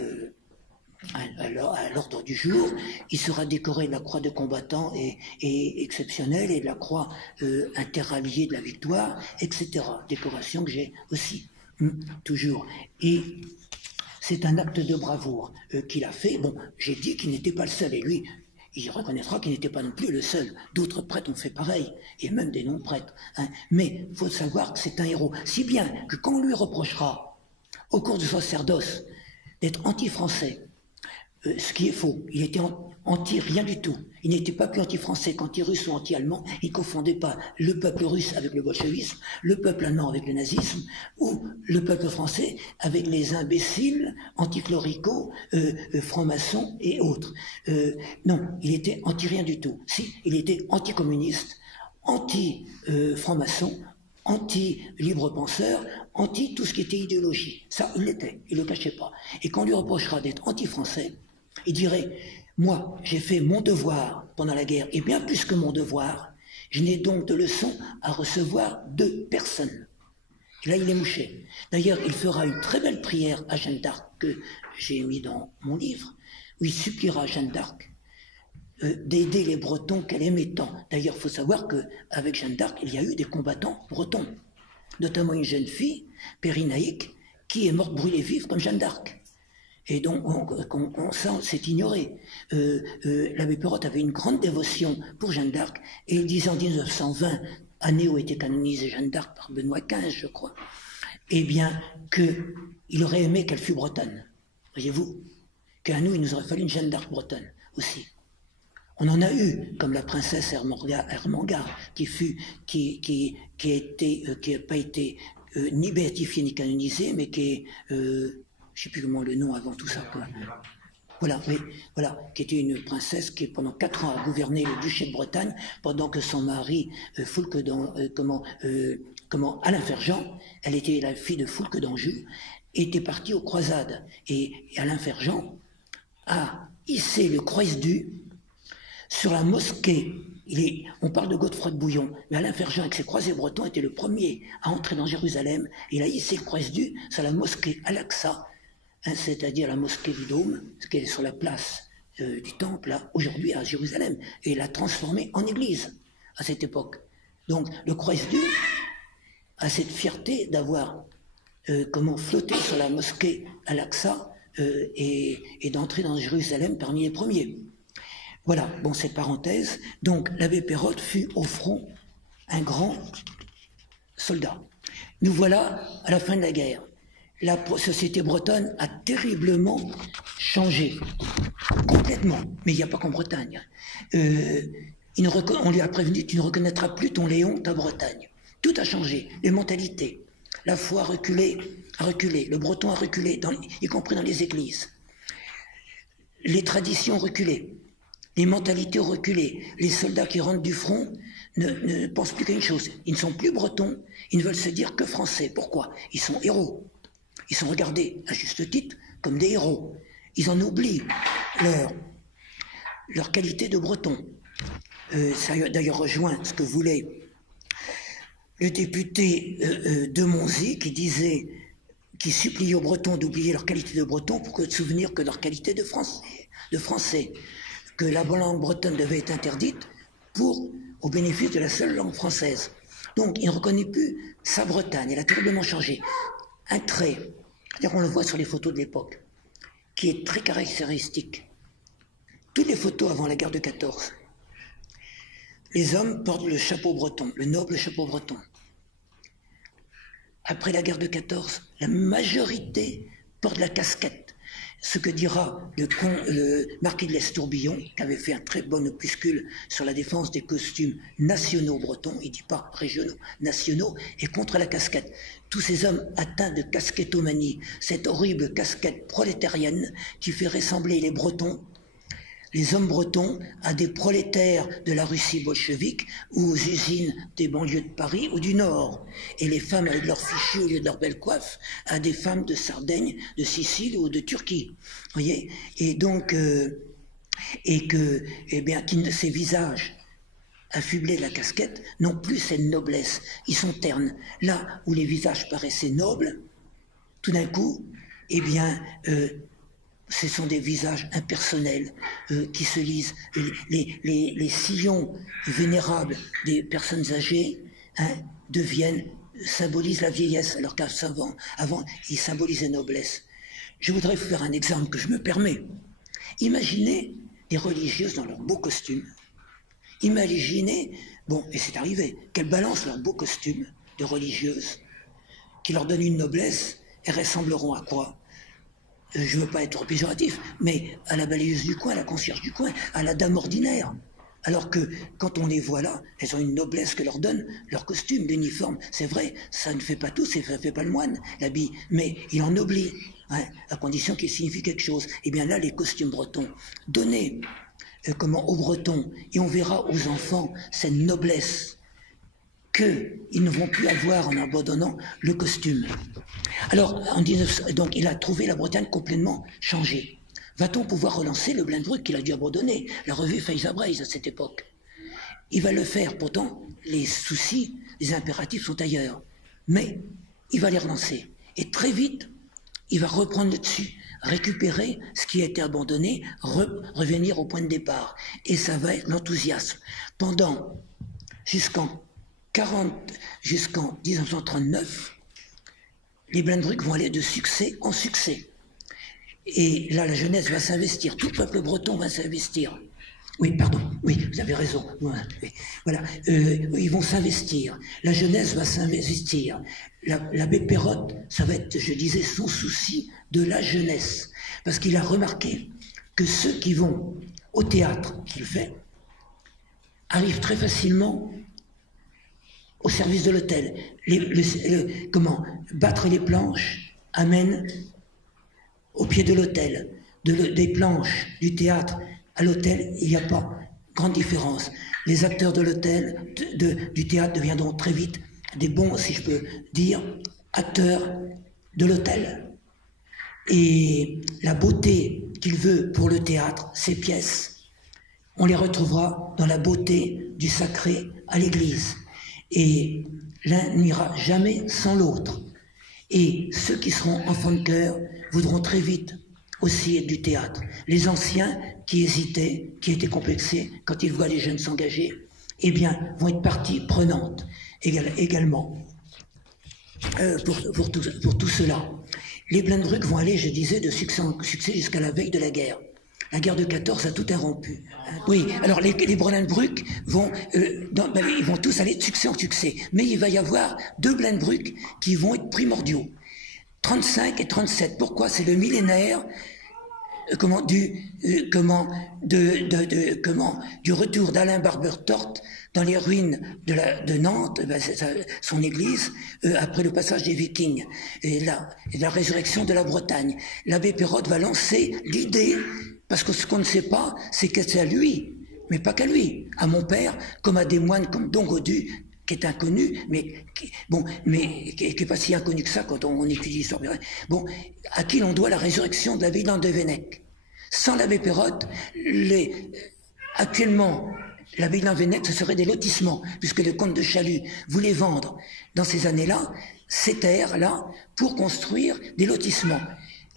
du jour. Il sera décoré de la croix de combattant et exceptionnelle et de la croix interalliée de la victoire, etc. Décoration que j'ai aussi, toujours. Et c'est un acte de bravoure qu'il a fait. Bon, j'ai dit qu'il n'était pas le seul, et lui, il reconnaîtra qu'il n'était pas non plus le seul. D'autres prêtres ont fait pareil, et même des non-prêtres. Mais il faut savoir que c'est un héros. Si bien que quand on lui reprochera, au cours du sacerdoce, d'être anti-français, ce qui est faux, il était anti-rien du tout. Il n'était pas plus anti-français qu'anti-russe ou anti-allemand. Il ne confondait pas le peuple russe avec le bolchevisme, le peuple allemand avec le nazisme, ou le peuple français avec les imbéciles, anticloricaux, francs-maçons et autres. Non, il était anti-rien du tout. Si, il était anti-communiste, anti-franc-maçon, anti-libre-penseur, anti tout ce qui était idéologie. Ça, il l'était, il ne le cachait pas. Et quand on lui reprochera d'être anti-français, il dirait, moi, j'ai fait mon devoir pendant la guerre, et bien plus que mon devoir, je n'ai donc de leçons à recevoir de personne. Et là, il est mouché. D'ailleurs, il fera une très belle prière à Jeanne d'Arc, que j'ai mis dans mon livre, où il suppliera à Jeanne d'Arc d'aider les Bretons qu'elle aimait tant. D'ailleurs, il faut savoir qu'avec Jeanne d'Arc, il y a eu des combattants bretons, notamment une jeune fille, Périnaïque, qui est morte brûlée vive comme Jeanne d'Arc. Et donc, c'est ignoré. L'abbé Pérotte avait une grande dévotion pour Jeanne d'Arc, et il disait en 1920, année où était canonisée Jeanne d'Arc par Benoît XV, je crois, eh bien, qu'il aurait aimé qu'elle fût bretonne. Voyez-vous, qu'à nous, il nous aurait fallu une Jeanne d'Arc bretonne aussi. On en a eu, comme la princesse Ermengarde, qui n'a pas été ni béatifiée ni canonisée, mais qui est, je ne sais plus comment le nom avant tout ça. Voilà, oui, voilà, qui était une princesse qui pendant 4 ans a gouverné le duché de Bretagne, pendant que son mari, Alain Ferjean, elle était la fille de Foulque d'Anjou, était partie aux croisades. Et Alain Ferjean a hissé le croix-du sur la mosquée. On parle de Godefroy de Bouillon, mais Alain Ferjean, avec ses croisés bretons, était le premier à entrer dans Jérusalem. Il a hissé le croix-du sur la mosquée Al-Aqsa, c'est-à-dire la mosquée du Dôme, qui est sur la place du Temple, là, aujourd'hui à Jérusalem, et l'a transformée en église à cette époque. Donc le croix-du à cette fierté d'avoir flotté sur la mosquée Al-Aqsa et d'entrer dans Jérusalem parmi les premiers. Voilà, bon, cette parenthèse. Donc, l'abbé Pérotte fut au front un grand soldat. Nous voilà à la fin de la guerre. La société bretonne a terriblement changé, complètement. Mais il n'y a pas qu'en Bretagne. On lui a prévenu, tu ne reconnaîtras plus ton Léon, ta Bretagne. Tout a changé, les mentalités. La foi a reculé, le breton a reculé, y compris dans les églises. Les traditions ont reculé, les mentalités ont reculé. Les soldats qui rentrent du front ne pensent plus qu'à une chose. Ils ne sont plus bretons, ils ne veulent se dire que français. Pourquoi? Ils sont héros. Ils sont regardés, à juste titre, comme des héros. Ils en oublient leur qualité de breton. Ça a d'ailleurs rejoint ce que voulait le député de Monzy qui suppliait aux Bretons d'oublier leur qualité de breton pour que souvenir que leur qualité de français, que la langue bretonne devait être interdite au bénéfice de la seule langue française. Donc il ne reconnaît plus sa Bretagne, elle a terriblement changé. Un trait, c'est-à-dire on le voit sur les photos de l'époque, qui est très caractéristique. Toutes les photos avant la guerre de 14, les hommes portent le chapeau breton, le noble chapeau breton. Après la guerre de 14, la majorité porte la casquette. Ce que dira le marquis de l'Estourbillon, qui avait fait un très bon opuscule sur la défense des costumes nationaux bretons, il ne dit pas régionaux, nationaux, et contre la casquette. Tous ces hommes atteints de casquettomanie, cette horrible casquette prolétarienne qui fait ressembler les Bretons, les hommes bretons, à des prolétaires de la Russie bolchevique ou aux usines des banlieues de Paris ou du Nord. Et les femmes avec leurs fichus au lieu de leurs belles coiffes à des femmes de Sardaigne, de Sicile ou de Turquie. Vous voyez? Et donc, ces visages affublés de la casquette n'ont plus cette noblesse. Ils sont ternes. Là où les visages paraissaient nobles, tout d'un coup, ce sont des visages impersonnels qui se lisent. Les sillons vénérables des personnes âgées symbolisent la vieillesse, alors qu'avant, ils symbolisaient noblesse. Je voudrais vous faire un exemple que je me permets. Imaginez des religieuses dans leurs beaux costumes. Imaginez, et c'est arrivé, qu'elles balancent leurs beaux costumes de religieuses, qui leur donnent une noblesse, et ressembleront à quoi? Je ne veux pas être péjoratif, mais à la balayeuse du coin, à la concierge du coin, à la dame ordinaire. Alors que quand on les voit là, elles ont une noblesse que leur donne leur costume, l'uniforme. C'est vrai, ça ne fait pas tout, ça ne fait pas le moine, l'habit, mais il en oublie, à condition qu'il signifie quelque chose. Et bien là, les costumes bretons, donnez aux Bretons, et on verra aux enfants cette noblesse qu'ils ne vont plus avoir en abandonnant le costume. Alors, donc il a trouvé la Bretagne complètement changée. Va-t-on pouvoir relancer le Blendbruck qu'il a dû abandonner, la revue Faiza Braise à cette époque? Il va le faire, pourtant, les soucis, les impératifs sont ailleurs. Mais il va les relancer. Et très vite, il va reprendre le dessus, récupérer ce qui a été abandonné, revenir au point de départ. Et ça va être l'enthousiasme. Jusqu'en 1939, les Blendbruck vont aller de succès en succès. Et là, la jeunesse va s'investir, tout le peuple breton va s'investir. Oui, pardon, oui, vous avez raison. Oui, voilà, ils vont s'investir, la jeunesse va s'investir. L'abbé Pérotte, ça va être, je disais, son souci de la jeunesse. Parce qu'il a remarqué que ceux qui vont au théâtre, qu'il fait, arrivent très facilement au service de l'hôtel. Battre les planches amène au pied de l'hôtel. Des planches du théâtre à l'hôtel, il n'y a pas grande différence. Les acteurs de l'hôtel, du théâtre deviendront très vite des bons, si je peux dire, acteurs de l'hôtel. Et la beauté qu'il veut pour le théâtre, ces pièces, on les retrouvera dans la beauté du sacré à l'église. Et l'un n'ira jamais sans l'autre. Et ceux qui seront enfants de chœur voudront très vite aussi être du théâtre. Les anciens qui hésitaient, qui étaient complexés quand ils voient les jeunes s'engager, vont être partie prenante également. pour tout cela. Les Blendbruck vont aller, je disais, de succès en succès jusqu'à la veille de la guerre. La guerre de 14 a tout interrompu. Oui, alors les Blendbruck vont, ils vont tous aller de succès en succès. Mais il va y avoir 2 Blendbruck qui vont être primordiaux. 35 et 37. Pourquoi? C'est le millénaire du retour d'Alain Barber-Torte dans les ruines de Nantes, son église, après le passage des Vikings, et la résurrection de la Bretagne. L'abbé Pérotte va lancer l'idée, parce que ce qu'on ne sait pas, c'est que c'est à lui, mais pas qu'à lui, à mon père, comme à des moines comme Don Godu, qui est inconnu, mais qui est pas si inconnu que ça quand on étudie l'histoire. Bon, à qui l'on doit la résurrection de l'abbaye d'Andévennec. Sans l'abbé Pérotte, actuellement, l'abbaye d'Andévennec, ce serait des lotissements, puisque le comte de Chalut voulait vendre, dans ces années-là, ces terres-là, pour construire des lotissements.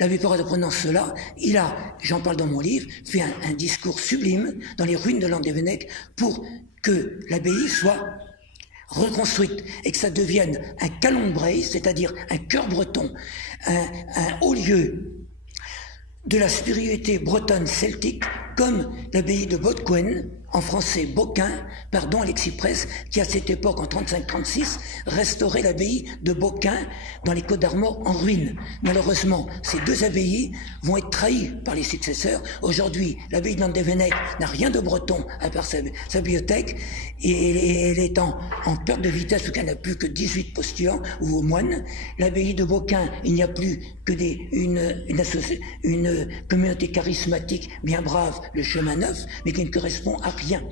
L'abbé Pérotte, apprenant cela, il a, j'en parle dans mon livre, fait un discours sublime dans les ruines de l'Andévennec pour que l'abbaye soit reconstruite et que ça devienne un calombrae, c'est-à-dire un cœur breton, un haut lieu de la spiritualité bretonne celtique, comme l'abbaye de Bothquen, en français Beauquin, pardon Alexis Presse, qui à cette époque, en 35-36, restaurait l'abbaye de Beauquin dans les Côtes-d'Armor en ruine. Malheureusement, ces 2 abbayes vont être trahies par les successeurs. Aujourd'hui, l'abbaye d'Andévennec n'a rien de breton à part sa bibliothèque, et elle est en perte de vitesse parce qu'elle n'a plus que 18 postulants ou moines. L'abbaye de Beauquin, il n'y a plus que une communauté charismatique bien brave, le chemin neuf, mais qui ne correspond à rien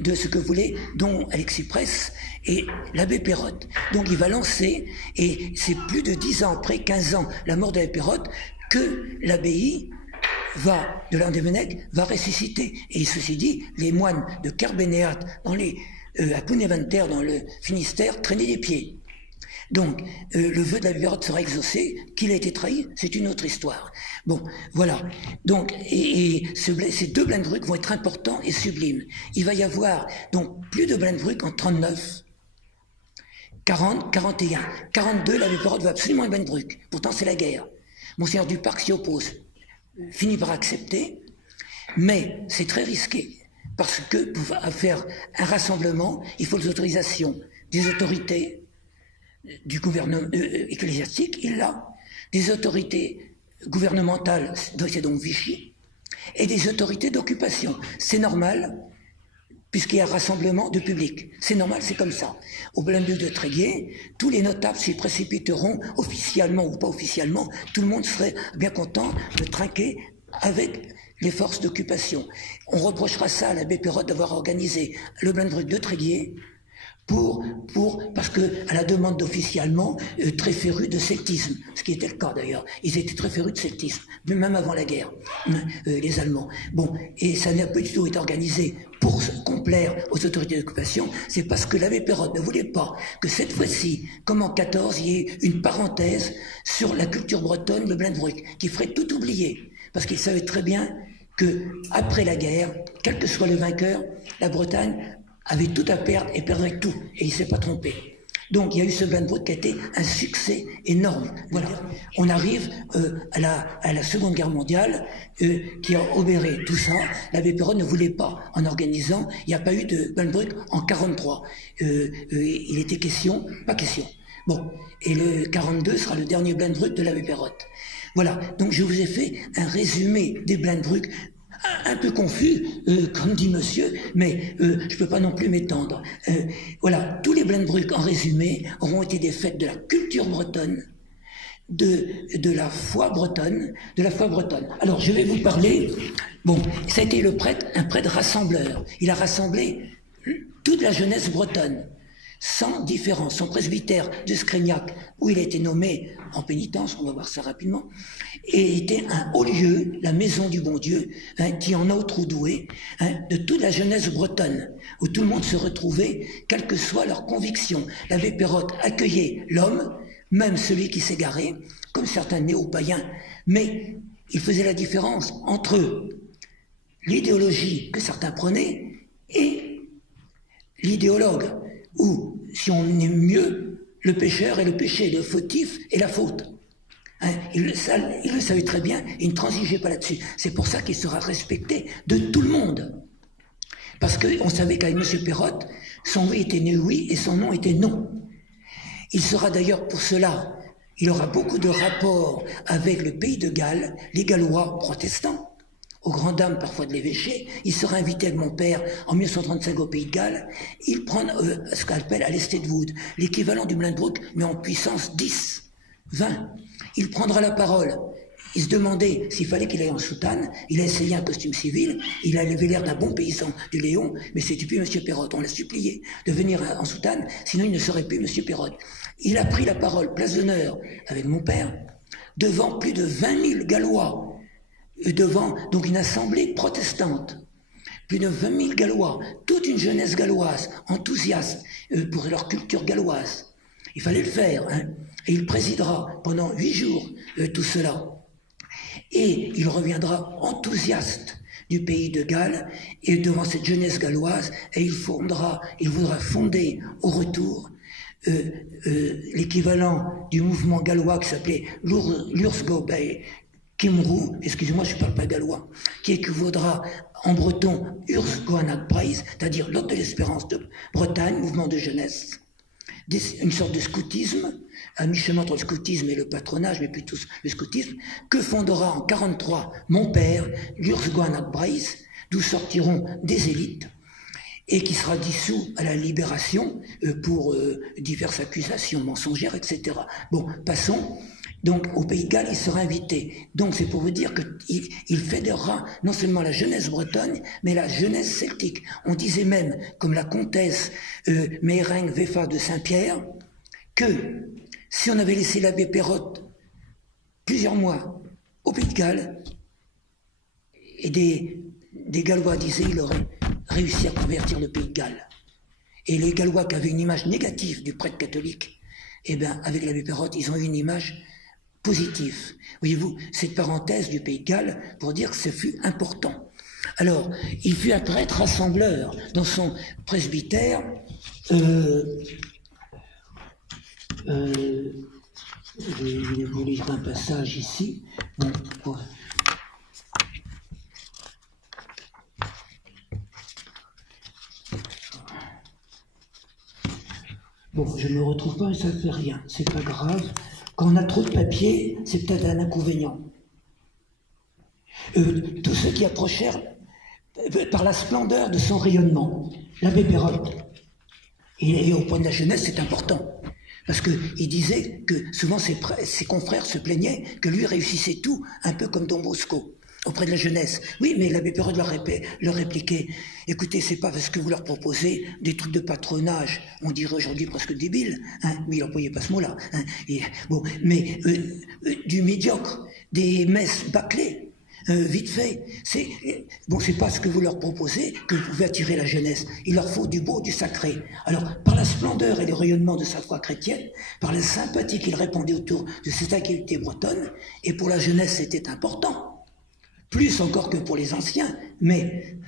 de ce que voulait dont Alexis Presse et l'abbé Pérotte. Donc il va lancer, et c'est plus de 10 ans après, 15 ans, la mort de l'abbé Pérotte, que l'abbaye de l'Andévennec va ressusciter. Et ceci dit, les moines de Kerbénéat à Plounéventer, dans le Finistère, traînaient des pieds. Donc, le vœu de l'abbé Pérotte sera exaucé. Qu'il a été trahi, c'est une autre histoire. Bon, voilà. Donc, ces 2 Blendbruck vont être importants et sublimes. Il va y avoir donc plus de Blendbruck en 39, 40, 41. 42, l'abbé Pérotte veut absolument un Blendbruck. Pourtant, c'est la guerre. Monseigneur Duparc s'y oppose. Finit par accepter, mais c'est très risqué. Parce que pour faire un rassemblement, il faut les autorisations des autorités du gouvernement ecclésiastique, il l'a, des autorités gouvernementales, c'est donc Vichy, et des autorités d'occupation. C'est normal, puisqu'il y a un rassemblement de public. C'est normal, c'est comme ça. Au Blendbruck de Tréguier, tous les notables s'y précipiteront, officiellement ou pas officiellement, tout le monde serait bien content de trinquer avec les forces d'occupation. On reprochera ça à l'abbé Pérotte d'avoir organisé le Blendbruck de Tréguier, parce que, à la demande d'officiers allemands, très férus de celtisme, ce qui était le cas d'ailleurs. Ils étaient très férus de celtisme, même avant la guerre, les Allemands. Bon, et ça n'a pas du tout été organisé pour complaire aux autorités d'occupation, c'est parce que l'abbé Pérotte ne voulait pas que cette fois-ci, comme en 14, il y ait une parenthèse sur la culture bretonne, le Blendbruck, qui ferait tout oublier. Parce qu'il savait très bien que, après la guerre, quel que soit le vainqueur, la Bretagne avait tout à perdre et perdrait tout. Et il ne s'est pas trompé. Donc il y a eu ce Blendbruck qui a été un succès énorme. Voilà. On arrive à la Seconde Guerre mondiale qui a obéré tout ça. L'abbé Pérotte ne voulait pas en organisant. Il n'y a pas eu de Blendbruck en 43. Il était question, pas question. Bon, et le 42 sera le dernier Blendbruck de l'abbé Pérotte. Voilà. Donc je vous ai fait un résumé des Blendbruck un peu confus, comme dit monsieur, mais je peux pas non plus m'étendre. Voilà, tous les Blendbruck, en résumé, auront été des fêtes de la culture bretonne, de la foi bretonne, Alors, je vais vous parler, bon, ça a été un prêtre rassembleur. Il a rassemblé toute la jeunesse bretonne, sans différence. Son presbytère de Scrégnac, où il a été nommé en pénitence, on va voir ça rapidement, et était un haut lieu, la maison du bon Dieu, qui en a au Troudoué, de toute la jeunesse bretonne, où tout le monde se retrouvait, quelles que soient leurs convictions. L'abbé Pérotte accueillait l'homme, même celui qui s'égarait, comme certains néo-païens, mais il faisait la différence entre l'idéologie que certains prenaient et l'idéologue, ou, si on aime mieux, le pécheur et le péché, le fautif et la faute. Hein, il le savait très bien, il ne transigeait pas là-dessus. C'est pour ça qu'il sera respecté de tout le monde. Parce qu'on savait qu'avec M. Perrotte, son oui était né oui et son non était non. Il sera d'ailleurs pour cela, il aura beaucoup de rapports avec le pays de Galles, les Gallois protestants, aux grandes dames parfois de l'évêché. Il sera invité avec mon père en 1935 au pays de Galles. Il prend ce qu'on appelle à l'Estate Wood, l'équivalent du Moulin de Brook, mais en puissance 10, 20. Il prendra la parole. Il se demandait s'il fallait qu'il aille en soutane. Il a essayé un costume civil. Il avait l'air d'un bon paysan du Léon, mais c'était plus M. Perrotte. On l'a supplié de venir en soutane, sinon il ne serait plus M. Perrotte. Il a pris la parole, place d'honneur, avec mon père, devant plus de 20 000 Gallois, devant donc une assemblée protestante. Plus de 20 000 Gallois, toute une jeunesse galloise, enthousiaste pour leur culture galloise. Il fallait le faire, hein. Et il présidera pendant 8 jours tout cela. Et il reviendra enthousiaste du pays de Galles et devant cette jeunesse galloise, et il voudra fonder au retour l'équivalent du mouvement gallois qui s'appelait l'Ursgobay Kimru, excusez-moi, je ne parle pas gallois, qui équivaudra en breton Ursgoanakbreis, c'est-à-dire l'Hôte de l'Espérance de Bretagne, mouvement de jeunesse. Une sorte de scoutisme, à mi-chemin entre le scoutisme et le patronage, mais plutôt le scoutisme, que fondera en 1943 mon père, l'Ursgoanakbreis, d'où sortiront des élites, et qui sera dissous à la Libération pour diverses accusations mensongères, etc. Bon, passons. Donc, au Pays de Galles, il sera invité. Donc, c'est pour vous dire qu'il fédérera non seulement la jeunesse bretonne, mais la jeunesse celtique. On disait même, comme la comtesse Méreng Vefa de Saint-Pierre, que si on avait laissé l'abbé Perrotte plusieurs mois au Pays de Galles, et des Gallois disaient qu'il aurait réussi à convertir le Pays de Galles. Et les Gallois qui avaient une image négative du prêtre catholique, eh bien, avec l'abbé Perrotte, ils ont eu une image positif. Voyez-vous, cette parenthèse du Pays de Galles pour dire que ce fut important. Alors, il fut un prêtre rassembleur dans son presbytère. Je vais vous lire un passage ici. Bon, je ne me retrouve pas, mais ça ne fait rien. C'est pas grave. Quand on a trop de papier, c'est peut-être un inconvénient. Tous ceux qui approchèrent par la splendeur de son rayonnement, l'abbé Perrotte. Et au point de la jeunesse, c'est important. Parce qu'il disait que souvent ses confrères se plaignaient que lui réussissait tout, un peu comme Don Bosco, auprès de la jeunesse. Oui, mais l'abbé Perrotte leur répliquait, écoutez, c'est pas parce que vous leur proposez des trucs de patronage, on dirait aujourd'hui presque débile, hein, mais il n'employait pas ce mot-là. Hein, mais du médiocre, des messes bâclées, vite fait. C'est pas ce que vous leur proposez que vous pouvez attirer la jeunesse. Il leur faut du beau, du sacré. Alors, par la splendeur et le rayonnement de sa foi chrétienne, par la sympathie qu'il répandait autour de cette activité bretonne, et pour la jeunesse, c'était important. Plus encore que pour les anciens, mais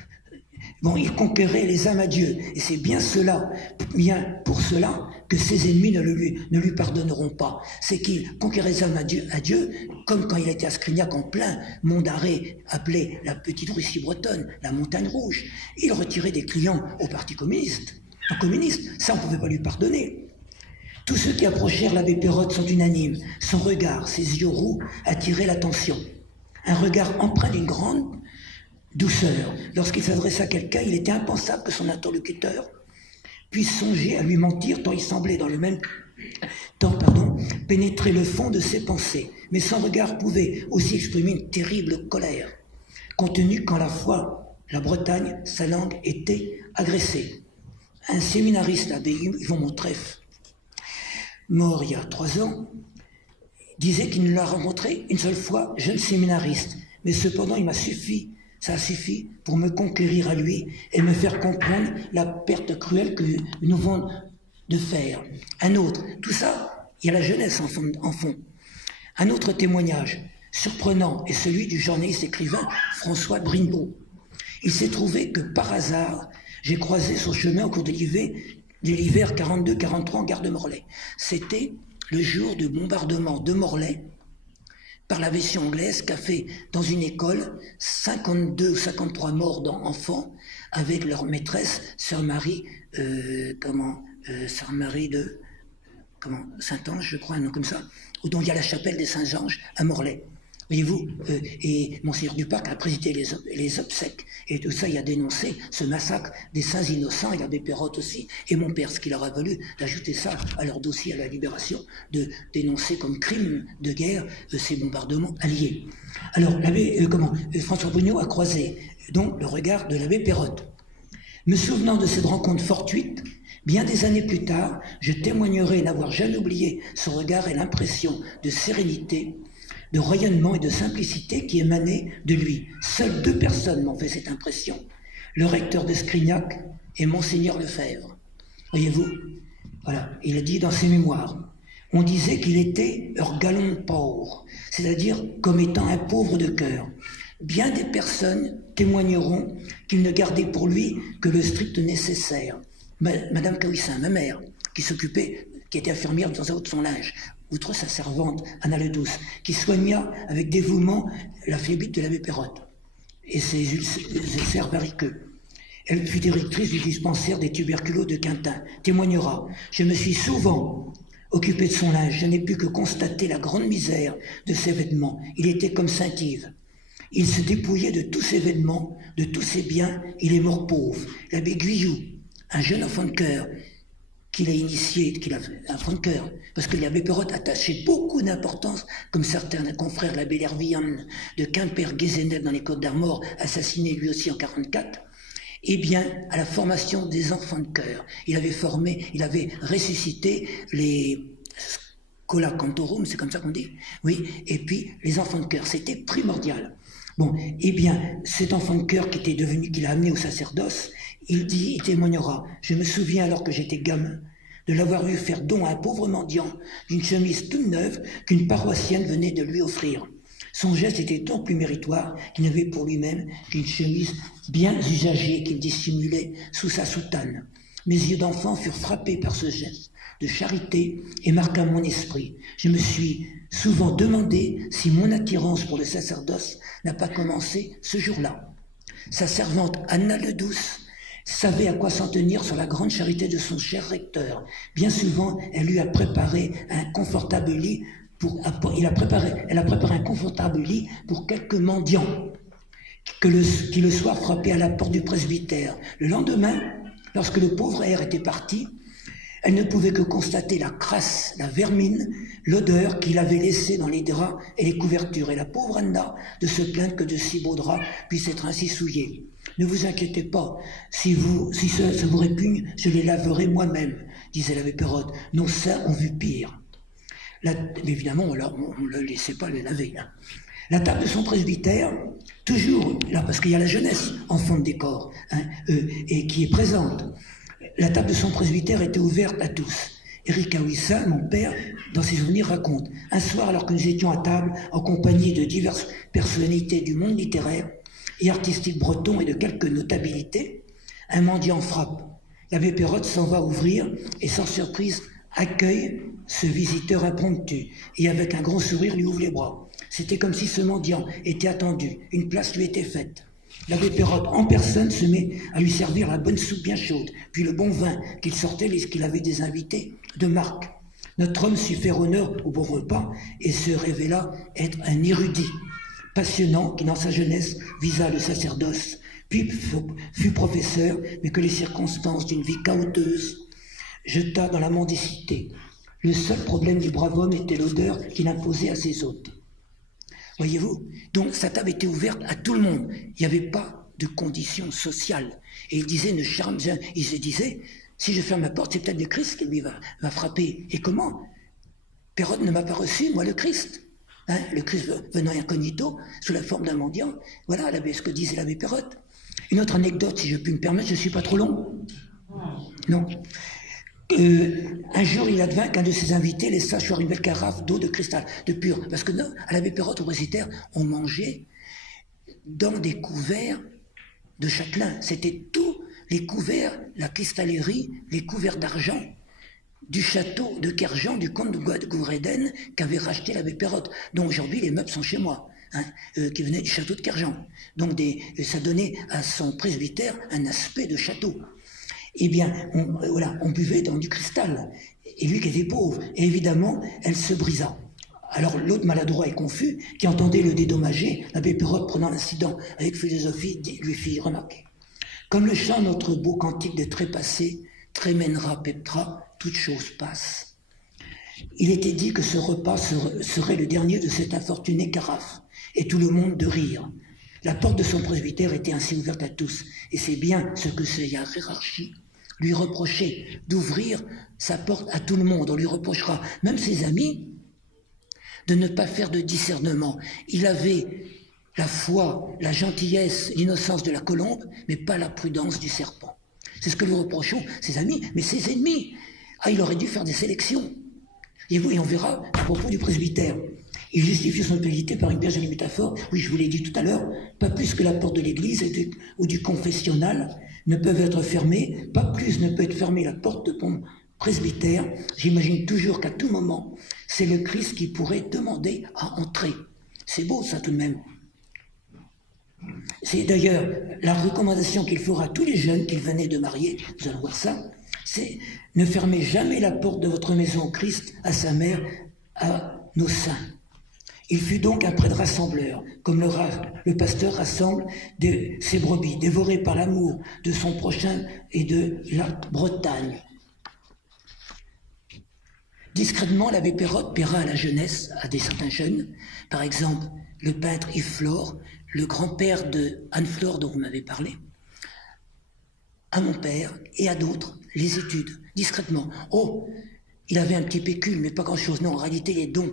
bon, il conquérait les âmes à Dieu. Et c'est bien pour cela que ses ennemis ne lui pardonneront pas. C'est qu'il conquérait les âmes à Dieu, comme quand il était à Scrignac en plein Mont d'Arrée, appelé la petite Russie bretonne, la Montagne Rouge. Il retirait des clients au Parti communiste. Ça, on ne pouvait pas lui pardonner. Tous ceux qui approchèrent l'abbé Perrotte sont unanimes. Son regard, ses yeux roux, attiraient l'attention. Un regard empreint d'une grande douceur. Lorsqu'il s'adressait à quelqu'un, il était impensable que son interlocuteur puisse songer à lui mentir, tant il semblait dans le même temps pénétrer le fond de ses pensées. Mais son regard pouvait aussi exprimer une terrible colère, contenue quand la fois la Bretagne, sa langue, était agressée. Un séminariste, l'abbé Yvon Montreffe, mort il y a 3 ans, disait qu'il ne l'a rencontré une seule fois, jeune séminariste, mais cependant ça a suffi pour me conquérir à lui et me faire comprendre la perte cruelle que nous venons de faire. Un autre, tout ça, il y a la jeunesse en fond. Un autre témoignage surprenant est celui du journaliste écrivain François Brinbeau. Il s'est trouvé que par hasard, j'ai croisé son chemin au cours de l'hiver de l'hiver 42-43 en gare de Morlaix. C'était le jour du bombardement de Morlaix par l'aviation anglaise qui a fait dans une école 52 ou 53 morts d'enfants avec leur maîtresse, Sœur Marie, Sœur Marie de Saint-Ange, je crois, un nom comme ça, dont il y a la chapelle des Saints-Anges à Morlaix. Voyez-vous, et Monseigneur Duparc a présidé les obsèques, et tout ça, il a dénoncé ce massacre des saints innocents, et l'abbé Perrotte aussi, et mon père, ce qu'il leur a valu d'ajouter ça à leur dossier à la Libération, de dénoncer comme crime de guerre ces bombardements alliés. Alors, l'abbé, François Brugnot a croisé donc le regard de l'abbé Perrotte. Me souvenant de cette rencontre fortuite, bien des années plus tard, je témoignerai n'avoir jamais oublié son regard et l'impression de sérénité, de rayonnement et de simplicité qui émanaient de lui. Seules 2 personnes m'ont fait cette impression, le recteur de Scrignac et Monseigneur Lefebvre. Voyez-vous, voilà, il a dit dans ses mémoires, on disait qu'il était leur galon pauvre, c'est-à-dire comme étant un pauvre de cœur. Bien des personnes témoigneront qu'il ne gardait pour lui que le strict nécessaire. Madame Cahuissin, ma mère, qui était infirmière dans son linge, outre sa servante, Anna Ledouce, qui soigna avec dévouement la phlébite de l'abbé Perrotte et ses ulcères variqueux. Elle fut directrice du dispensaire des tuberculos de Quintin, témoignera « Je me suis souvent occupé de son linge, je n'ai pu que constater la grande misère de ses vêtements. Il était comme Saint-Yves. Il se dépouillait de tous ses vêtements, de tous ses biens, il est mort pauvre. L'abbé Guyou, un jeune enfant de cœur, qu'il a initié, un enfant de cœur, parce que l'abbé Perrotte attachait beaucoup d'importance, comme certains confrères, l'abbé Lervillan de Quimper-Guézenel dans les Côtes d'Armor, assassiné lui aussi en 1944, eh bien, à la formation des enfants de cœur. Il avait ressuscité les Schola Cantorum, c'est comme ça qu'on dit, oui, et puis les enfants de cœur, c'était primordial. Bon, eh bien, cet enfant de cœur qu'il a amené au sacerdoce, il témoignera. Je me souviens alors que j'étais gamin de l'avoir vu faire don à un pauvre mendiant d'une chemise toute neuve qu'une paroissienne venait de lui offrir. Son geste était tant plus méritoire qu'il n'avait pour lui-même qu'une chemise bien usagée qu'il dissimulait sous sa soutane. Mes yeux d'enfant furent frappés par ce geste de charité et marqua mon esprit. Je me suis souvent demandé si mon attirance pour le sacerdoce n'a pas commencé ce jour-là. Sa servante Anna Ledouce savait à quoi s'en tenir sur la grande charité de son cher recteur. Bien souvent, elle lui a préparé un confortable lit elle a préparé un confortable lit pour quelques mendiants qui le soir frappaient à la porte du presbytère. Le lendemain, lorsque le pauvre air était parti, elle ne pouvait que constater la crasse, la vermine, l'odeur qu'il avait laissée dans les draps et les couvertures. Et la pauvre Anna de se plaindre que de si beaux draps puissent être ainsi souillés. Ne vous inquiétez pas, si ça vous répugne, je les laverai moi-même, disait l'abbé Perrotte. Nos saints ont vu pire. Mais évidemment, on ne le laissait pas les laver. Hein. La table de son presbytère, toujours là, parce qu'il y a la jeunesse en fond de décor, hein, et qui est présente. La table de son presbytère était ouverte à tous. Éric Cahuissin, mon père, dans ses souvenirs, raconte. Un soir, alors que nous étions à table, en compagnie de diverses personnalités du monde littéraire et artistique breton et de quelques notabilités, un mendiant frappe. L'abbé Perrotte s'en va ouvrir et sans surprise accueille ce visiteur impromptu et avec un gros sourire lui ouvre les bras. C'était comme si ce mendiant était attendu, une place lui était faite. L'abbé Perrotte en personne se met à lui servir la bonne soupe bien chaude, puis le bon vin qu'il sortait lorsqu'il avait des invités de marque. Notre homme sut faire honneur au bon repas et se révéla être un érudit passionnant qui dans sa jeunesse visa le sacerdoce, puis fut professeur, mais que les circonstances d'une vie chaoteuse jeta dans la mendicité. Le seul problème du brave homme était l'odeur qu'il imposait à ses hôtes. Voyez-vous, donc sa table était ouverte à tout le monde. Il n'y avait pas de conditions sociales. Et il se disait, si je ferme ma porte, c'est peut-être le Christ qui lui va frapper. Et comment? Perrotte ne m'a pas reçu, moi, le Christ. Hein, le Christ venant incognito, sous la forme d'un mendiant. Voilà ce que disait l'abbé Perrotte. Une autre anecdote, si je puis me permettre, je ne suis pas trop long. Non. Un jour, il advint qu'un de ses invités laissa choir une belle carafe d'eau de cristal, de pur. Parce que non, à l'abbé Perrotte, au presbytère, on mangeait dans des couverts de châtelain. C'était tout les couverts, la cristallerie, les couverts d'argent du château de Kerjan, du comte de Gouvreden, qu'avait racheté l'abbé Perrotte, dont aujourd'hui les meubles sont chez moi, hein, qui venaient du château de Kerjan. Donc ça donnait à son presbytère un aspect de château. Eh bien, on buvait dans du cristal. Et lui qui était pauvre, et évidemment, elle se brisa. Alors l'autre maladroit et confus, qui entendait le dédommager, l'abbé Perrotte, prenant l'incident avec philosophie, lui fit remarquer. Comme le chant notre beau cantique de trépassé, trémènera peptra, toute chose passe. Il était dit que ce repas serait le dernier de cette infortunée carafe, et tout le monde de rire. La porte de son presbytère était ainsi ouverte à tous, et c'est bien ce que cette hiérarchie lui reprochait, d'ouvrir sa porte à tout le monde. On lui reprochera, même ses amis, de ne pas faire de discernement. Il avait la foi, la gentillesse, l'innocence de la colombe, mais pas la prudence du serpent. C'est ce que lui reprochons ses amis, mais ses ennemis. Ah, il aurait dû faire des sélections. Et on verra à propos du presbytère. Il justifie son honnêteté par une bien jolie métaphore. Oui, je vous l'ai dit tout à l'heure, pas plus que la porte de l'église ou du confessionnal ne peuvent être fermées, pas plus ne peut être fermée la porte de mon presbytère. J'imagine toujours qu'à tout moment, c'est le Christ qui pourrait demander à entrer. C'est beau ça tout de même. C'est d'ailleurs la recommandation qu'il fera à tous les jeunes qu'il venait de marier, vous allez voir ça, c'est ne fermez jamais la porte de votre maison au Christ, à sa mère, à nos saints. Il fut donc un prêtre rassembleur, comme le pasteur rassemble ses brebis, dévoré par l'amour de son prochain et de la Bretagne. Discrètement, l'abbé Perrotte paiera à la jeunesse, à certains jeunes, par exemple le peintre Yves Flore, le grand-père de Anne-Flore dont vous m'avez parlé, à mon père et à d'autres, les études, discrètement. Oh, il avait un petit pécule, mais pas grand-chose. Non, en réalité, les dons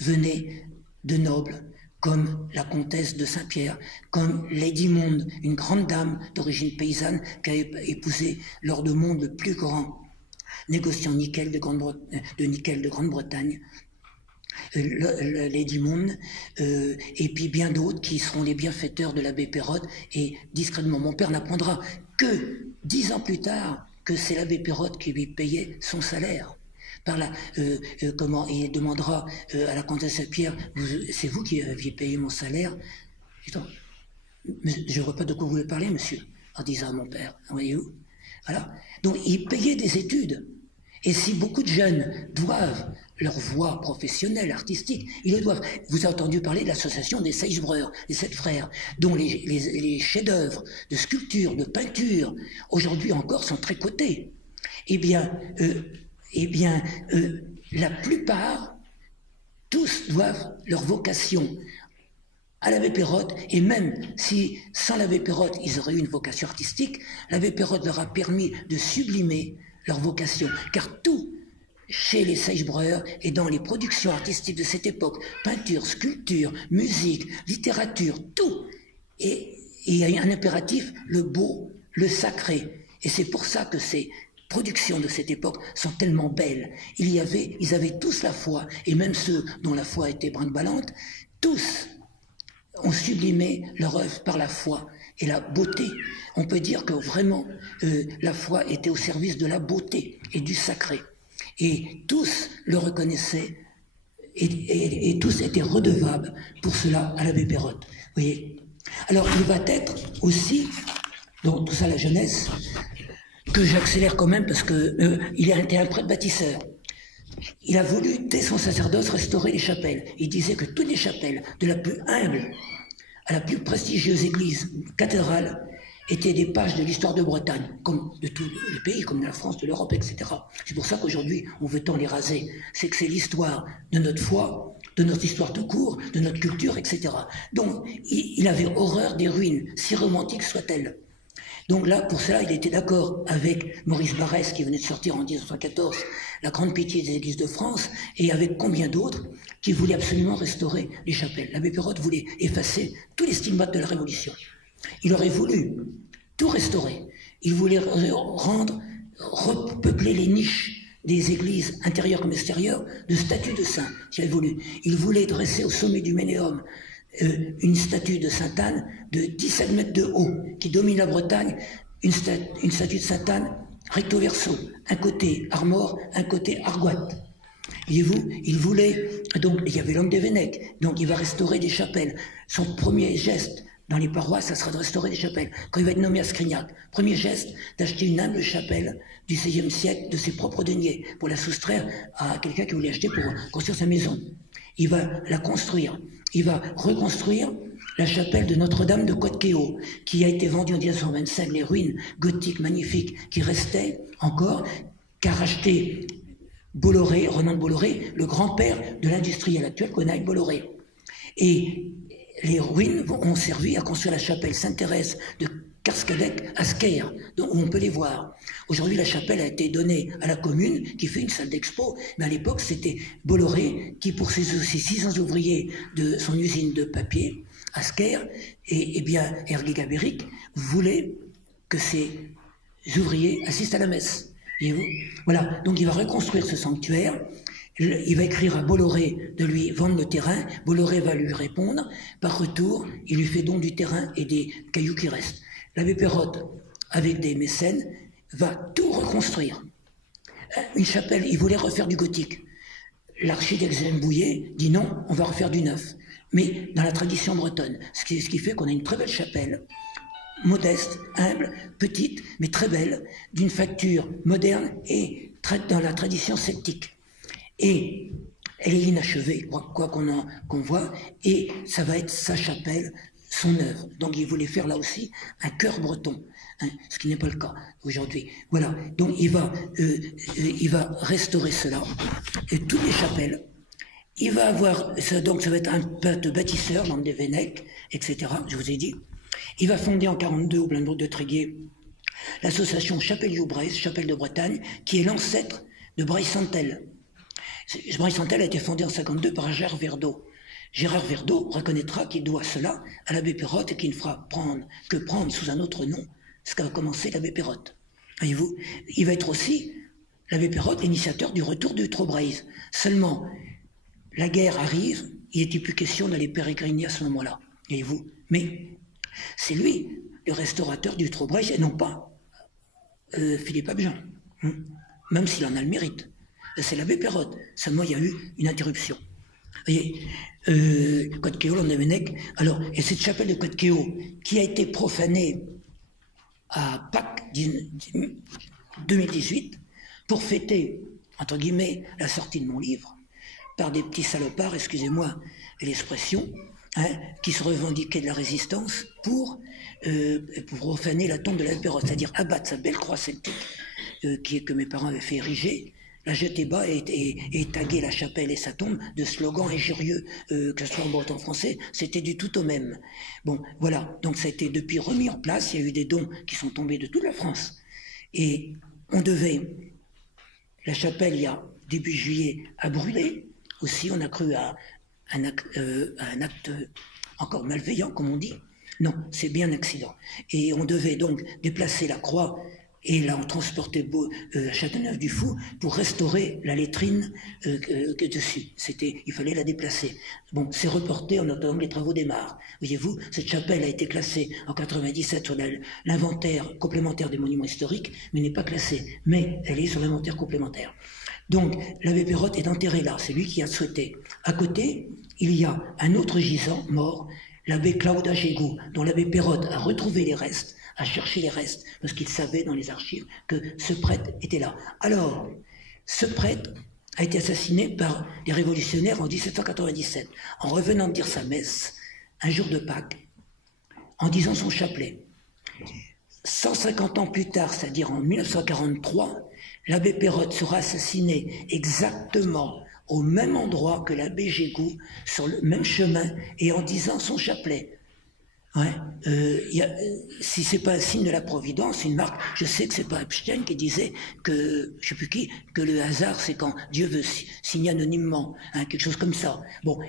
venaient de nobles, comme la comtesse de Saint-Pierre, comme Lady Monde, une grande dame d'origine paysanne qui a épousé Lord de Monde, le plus grand négociant nickel de nickel de Grande-Bretagne, Lady Monde, et puis bien d'autres qui seront les bienfaiteurs de l'abbé Perrotte. Et discrètement, mon père n'apprendra que 10 ans plus tard que c'est l'abbé Perrotte qui lui payait son salaire. Il demandera à la comtesse Saint-Pierre, c'est vous qui aviez payé mon salaire? Je ne vois pas de quoi vous voulez parler, monsieur, en disant à mon père, voyez-vous. Voilà. Donc, il payait des études. Et si beaucoup de jeunes doivent leur voie professionnelle, artistique, ils le doivent. Vous avez entendu parler de l'association des Seichebreurs, les 7 frères, dont les chefs-d'œuvre de sculpture, de peinture, aujourd'hui encore, sont très cotés. La plupart, tous doivent leur vocation à l'abbé Perrotte, et même si sans l'abbé Perrotte, ils auraient eu une vocation artistique, l'abbé Perrotte leur a permis de sublimer leur vocation, car tout chez les Seichebreurs et dans les productions artistiques de cette époque, peinture, sculpture, musique, littérature, tout, et il y a un impératif, le beau, le sacré, et c'est pour ça que ces productions de cette époque sont tellement belles. Ils avaient tous la foi, et même ceux dont la foi était brinque-ballante, tous ont sublimé leur œuvre par la foi et la beauté. On peut dire que vraiment la foi était au service de la beauté et du sacré. Et tous le reconnaissaient et tous étaient redevables pour cela à l'abbé Perrotte. Vous voyez. Alors il va être aussi, donc tout ça la jeunesse, que j'accélère quand même parce que il était un prêtre bâtisseur. Il a voulu, dès son sacerdoce, restaurer les chapelles. Il disait que toutes les chapelles, de la plus humble à la plus prestigieuse église cathédrale, étaient des pages de l'histoire de Bretagne, comme de tous les pays, comme de la France, de l'Europe, etc. C'est pour ça qu'aujourd'hui, on veut tant les raser. C'est que c'est l'histoire de notre foi, de notre histoire tout court, de notre culture, etc. Donc, il avait horreur des ruines, si romantiques soient-elles. Donc là, pour cela, il était d'accord avec Maurice Barrès, qui venait de sortir en 1914, La Grande Pitié des Églises de France, et avec combien d'autres qui voulaient absolument restaurer les chapelles. L'abbé Perrotte voulait effacer tous les stigmates de la Révolution. Il aurait voulu tout restaurer. Il voulait repeupler les niches des églises intérieures comme extérieures de statues de saints, s'il avait voulu. Il voulait dresser au sommet du Ménéum une statue de Sainte-Anne de 17 mètres de haut, qui domine la Bretagne, une statue de Sainte-Anne recto verso, un côté Armor, un côté Argoate. Voyez-vous, il voulait, donc il y avait l'homme des Vénèques, donc il va restaurer des chapelles. Son premier geste dans les paroisses, ça sera de restaurer des chapelles. Quand il va être nommé à Scrignac, premier geste, d'acheter une humble chapelle du XVIe siècle de ses propres deniers, pour la soustraire à quelqu'un qui voulait acheter pour construire sa maison. Il va la construire, il va reconstruire la chapelle de Notre-Dame de Côte-Quéau, qui a été vendue en 1925, les ruines gothiques magnifiques qui restaient encore, qu'a racheté Bolloré, Renan de Bolloré, le grand-père de l'industriel actuel, Conaille Bolloré. Et les ruines ont servi à construire la chapelle Sainte-Thérèse de Karskedek à Sker, où on peut les voir. Aujourd'hui, la chapelle a été donnée à la commune, qui fait une salle d'expo, mais à l'époque, c'était Bolloré qui, pour ses 600 ouvriers de son usine de papier à Sker, et bien Hergé Gabéric voulait que ces ouvriers assistent à la messe. Voyez-vous ? Voilà, donc il va reconstruire ce sanctuaire. Il va écrire à Bolloré de lui vendre le terrain. Bolloré va lui répondre. Par retour, il lui fait don du terrain et des cailloux qui restent. L'abbé Perrotte, avec des mécènes, va tout reconstruire. Une chapelle, il voulait refaire du gothique. L'architecte Zembouillet dit non, on va refaire du neuf. Mais dans la tradition bretonne, ce qui fait qu'on a une très belle chapelle, modeste, humble, petite, mais très belle, d'une facture moderne et dans la tradition celtique. Et elle est inachevée, quoi qu'on voit, et ça va être sa chapelle, son œuvre. Donc il voulait faire là aussi un chœur breton, hein, ce qui n'est pas le cas aujourd'hui. Voilà, donc il va restaurer cela, et toutes les chapelles. Il va avoir, donc ça va être un peintre bâtisseur, l'homme des Vénèques, etc., je vous ai dit. Il va fonder en 1942 au Blainbourg de Tréguier l'association Chapelle-Joubreys, Chapelle de Bretagne, qui est l'ancêtre de Braille-Santel. Braille-Santel a été fondé en 1952 par Gérard Verdeau. Gérard Verdeau reconnaîtra qu'il doit cela à l'abbé Perrotte et qu'il ne fera que prendre sous un autre nom ce qu'a commencé l'abbé Perrotte. Voyez-vous, il va être aussi, l'abbé Perrotte, l'initiateur du retour du Trobraise. Seulement, la guerre arrive, il n'était plus question d'aller pérégriner à ce moment-là. Voyez-vous, mais c'est lui, le restaurateur du Trobraise, et non pas Philippe Abjean, même s'il en a le mérite. C'est l'abbé Perrotte. Seulement, il y a eu une interruption. Vous voyez, Côte-Quéau, l'homme des Vénèques. Alors, et cette chapelle de Côte-Quéau, qui a été profanée à Pâques 2018, pour fêter, entre guillemets, la sortie de mon livre, par des petits salopards, excusez-moi l'expression, qui se revendiquaient de la résistance pour profaner la tombe de l'abbé Perrotte, c'est-à-dire abattre sa belle croix celtique que mes parents avaient fait ériger, la jeter bas et taguer la chapelle et sa tombe de slogans injurieux, que ce soit en breton français, c'était du tout au même. Bon, voilà, donc ça a été depuis remis en place, il y a eu des dons qui sont tombés de toute la France. Et on devait, la chapelle, il y a début juillet, a brûlé, aussi on a cru à un acte encore malveillant, comme on dit. Non, c'est bien un accident. Et on devait donc déplacer la croix et là on transportait à Châteauneuf-du-Fou pour restaurer la lettrine dessus. Il fallait la déplacer. Bon, c'est reporté en attendant que les travaux démarrent. Voyez-vous, cette chapelle a été classée en 97 sur l'inventaire complémentaire des monuments historiques, mais n'est pas classée. Mais elle est sur l'inventaire complémentaire. Donc, l'abbé Perrotte est enterré là, c'est lui qui a souhaité. À côté, il y a un autre gisant mort, l'abbé Claude Agégou, dont l'abbé Perrotte a retrouvé les restes, a cherché les restes, parce qu'il savait dans les archives que ce prêtre était là. Alors, ce prêtre a été assassiné par les révolutionnaires en 1797, en revenant de dire sa messe, un jour de Pâques, en disant son chapelet. 150 ans plus tard, c'est-à-dire en 1943, l'abbé Perrotte sera assassiné exactement au même endroit que l'abbé Gégou, sur le même chemin, et en disant son chapelet. Ouais, si c'est pas un signe de la providence, une marque, je sais que c'est pas Epstein qui disait que, je sais plus qui, que le hasard c'est quand Dieu veut signer anonymement, quelque chose comme ça. Bon,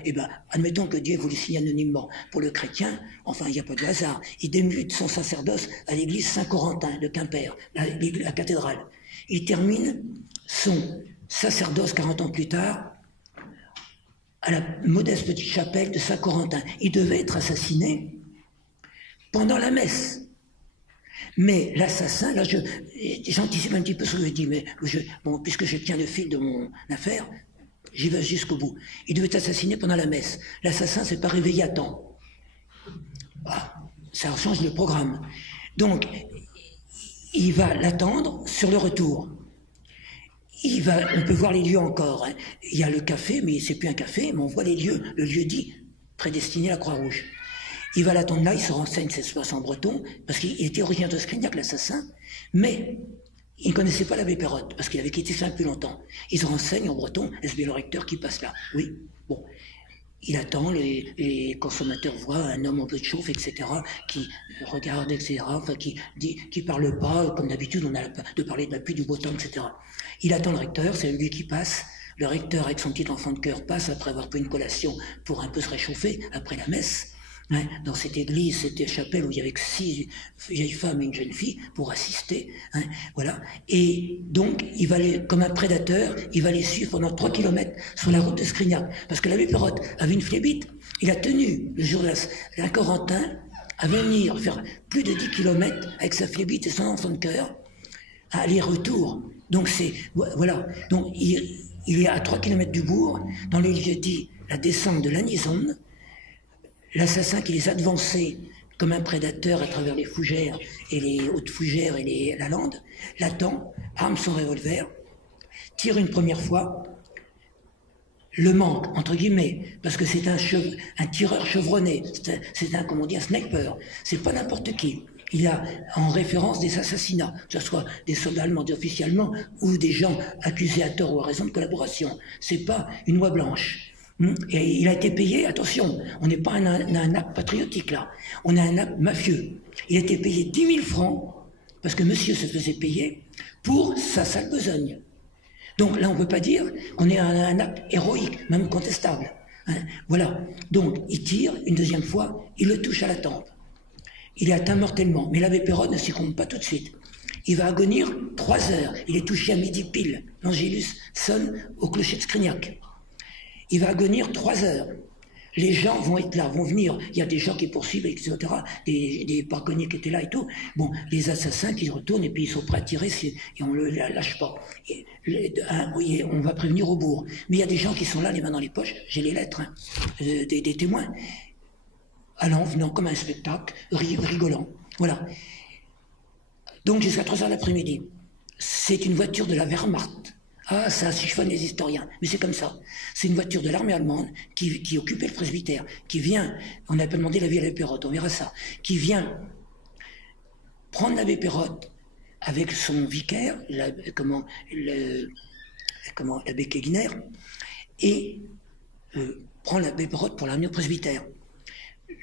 admettons que Dieu voulait signer anonymement. Pour le chrétien, enfin, il n'y a pas de hasard. Il débute son sacerdoce à l'église Saint-Corentin de Quimper, la cathédrale. Il termine son sacerdoce 40 ans plus tard à la modeste petite chapelle de Saint-Corentin. Il devait être assassiné pendant la messe. Mais l'assassin, là, j'anticipe un petit peu ce que je dis, mais bon, puisque je tiens le fil de mon affaire, j'y vais jusqu'au bout. Il devait être assassiné pendant la messe. L'assassin s'est pas réveillé à temps. Ah, ça change le programme. Donc, il va l'attendre sur le retour. On peut voir les lieux encore. Hein. Il y a le café, mais c'est plus un café, mais on voit les lieux. Le lieu dit prédestiné à la Croix-Rouge. Il va l'attendre là, il se renseigne cette fois en breton, parce qu'il était originaire de Scrignac, l'assassin, mais il ne connaissait pas l'abbé Perrotte, parce qu'il avait quitté ça depuis longtemps. Il se renseigne en breton, est-ce bien le recteur qui passe là? Oui, bon. Il attend, les consommateurs voient un homme en peu de chauffe, etc., qui regarde, etc., enfin, qui parle pas, comme d'habitude, on a de parler de la pluie, du beau temps, etc. Il attend le recteur, c'est lui qui passe. Le recteur, avec son petit enfant de cœur, passe après avoir pris une collation pour un peu se réchauffer après la messe. Hein, dans cette église, cette chapelle où il y avait 6 vieilles femmes et une jeune fille pour assister, hein, voilà. Et donc, il va comme un prédateur, il va les suivre pendant 3 kilomètres sur la route de Scrignac. Parce que l'abbé Perrotte avait une flébite. Il a tenu, le jour de la Corentin, à venir faire plus de 10 kilomètres avec sa flébite et son enfant de cœur, à aller-retour. Donc, voilà. Donc, il est à 3 kilomètres du bourg, dans les lieux dits la descente de l'Anisonne. L'assassin qui les a devancés comme un prédateur à travers les fougères et les hautes fougères et la lande, l'attend, arme son revolver, tire une première fois, le manque, entre guillemets, parce que c'est un tireur chevronné, c'est un, comment on dit, un sniper, c'est pas n'importe qui. Il a en référence des assassinats, que ce soit des soldats allemands officiellement ou des gens accusés à tort ou à raison de collaboration. C'est pas une oie blanche. Et il a été payé, attention, on n'est pas un acte patriotique là, on a un acte mafieux. Il a été payé 10 000 francs, parce que monsieur se faisait payer, pour sa sale besogne. Donc là, on ne peut pas dire qu'on est un acte héroïque, même contestable. Hein, voilà. Donc, il tire une deuxième fois, il le touche à la tempe. Il est atteint mortellement, mais l'abbé Perrotte ne succombe pas tout de suite. Il va agonir 3 heures, il est touché à midi pile. L'Angélus sonne au clocher de Scrignac. Il va agonir 3 heures. Les gens vont être là, vont venir. Il y a des gens qui poursuivent, etc. Des braconniers qui étaient là et tout. Bon, les assassins qui retournent et puis ils sont prêts à tirer et on ne le lâche pas. Oui, on va prévenir au bourg. Mais il y a des gens qui sont là, les mains dans les poches. J'ai les lettres, hein, des témoins. Allant, venant comme un spectacle, rigolant. Voilà. Donc jusqu'à 3 heures l'après-midi. C'est une voiture de la Wehrmacht. Ah, ça chiffonne les historiens, mais c'est comme ça. C'est une voiture de l'armée allemande qui occupait le presbytère, qui vient, on n'a pas demandé l'avis à l'abbé Perrotte, on verra ça, qui vient prendre l'abbé Perrotte avec son vicaire, l'abbé Keguiner, et prend l'abbé Perrotte pour l'amener au presbytère.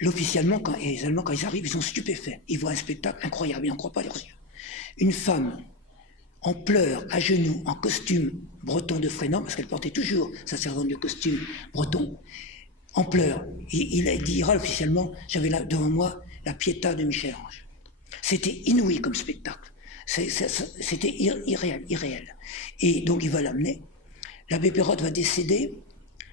Officiellement, les Allemands, quand ils arrivent, ils sont stupéfaits. Ils voient un spectacle incroyable, ils n'en croient pas leurs yeux. Une femme en pleurs, à genoux, en costume breton de Frénan, parce qu'elle portait toujours sa servante de costume breton, en pleurs. Il dira officiellement, j'avais là devant moi la Pietà de Michel-Ange. C'était inouï comme spectacle. C'était irréel. Et donc il va l'amener. L'abbé Perrotte va décéder,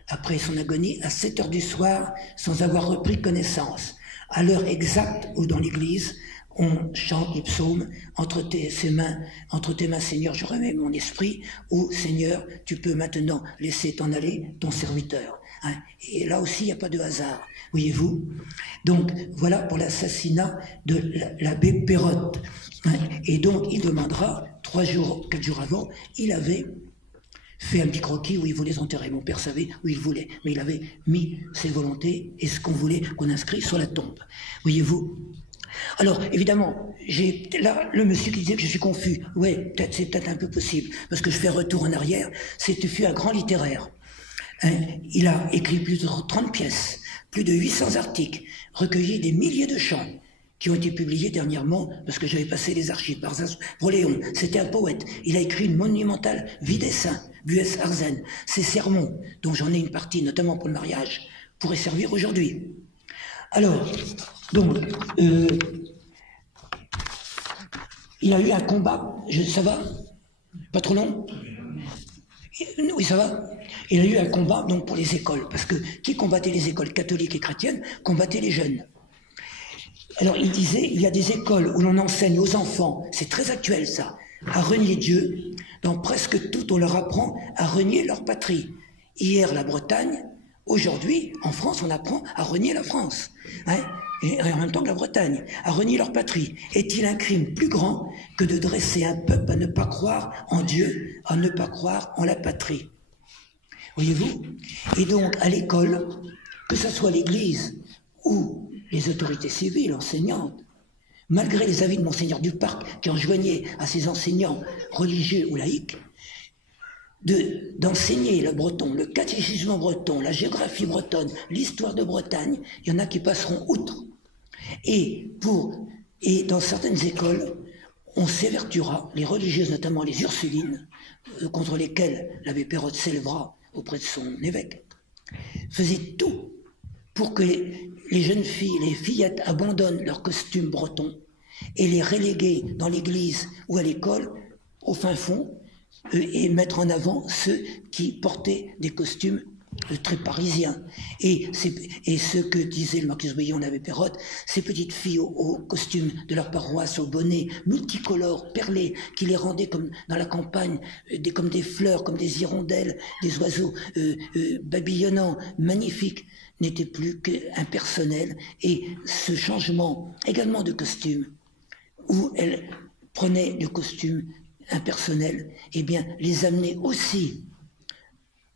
après son agonie, à 7 heures du soir, sans avoir repris connaissance. À l'heure exacte où dans l'église, on chante les psaumes, entre tes mains, Seigneur, je remets mon esprit, ou Seigneur, tu peux maintenant laisser t'en aller ton serviteur. Hein. Et là aussi, il n'y a pas de hasard, voyez-vous. Donc, voilà pour l'assassinat de l'abbé Perrotte. Hein. Et donc, il demandera, 4 jours avant, il avait fait un petit croquis où il voulait enterrer. Mon père savait où il voulait, mais il avait mis ses volontés et ce qu'on voulait qu'on inscrit sur la tombe. Voyez-vous. Alors, évidemment, j'ai là le monsieur qui disait que je suis confus. Ouais, c'est peut-être un peu possible, parce que je fais retour en arrière. Fut un grand littéraire. Hein, il a écrit plus de 30 pièces, plus de 800 articles, recueilli des milliers de chants qui ont été publiés dernièrement, parce que j'avais passé les archives par Broléon. C'était un poète. Il a écrit une monumentale Vie des saints, Buès Arzen. Ses sermons, dont j'en ai une partie, notamment pour le mariage, pourraient servir aujourd'hui. Alors, donc, il a eu un combat, ça va? Pas trop long? Oui, ça va? Il a eu un combat donc pour les écoles, parce que qui combattait les écoles catholiques et chrétiennes combattait les jeunes. Alors il disait, il y a des écoles où l'on enseigne aux enfants, c'est très actuel ça, à renier Dieu. Dans presque toutes, on leur apprend à renier leur patrie. Hier, la Bretagne, aujourd'hui, en France, on apprend à renier la France. Hein, et en même temps que la Bretagne, à renier leur patrie. Est-il un crime plus grand que de dresser un peuple à ne pas croire en Dieu, à ne pas croire en la patrie? Voyez-vous? Et donc, à l'école, que ce soit l'Église ou les autorités civiles, enseignantes, malgré les avis de Monseigneur Duparc, qui enjoignait à ses enseignants religieux ou laïcs, d'enseigner le breton, le catéchisme breton, la géographie bretonne, l'histoire de Bretagne, il y en a qui passeront outre. Et dans certaines écoles, on s'évertuera, les religieuses, notamment les Ursulines, contre lesquelles l'abbé Perrotte s'élèvera auprès de son évêque, faisaient tout pour que les jeunes filles, les fillettes abandonnent leur costume breton et les reléguer dans l'église ou à l'école, au fin fond, et mettre en avant ceux qui portaient des costumes très parisiens. Et ce que disait le marquis de Bouillon, l'abbé Perrotte, ces petites filles au costume de leur paroisse, au bonnet multicolores, perlés, qui les rendaient comme dans la campagne, comme des fleurs, comme des hirondelles, des oiseaux babillonnants, magnifiques, n'était plus qu'impersonnel. Et ce changement également de costume, où elles prenaient le costume impersonnel, eh bien, les amenait aussi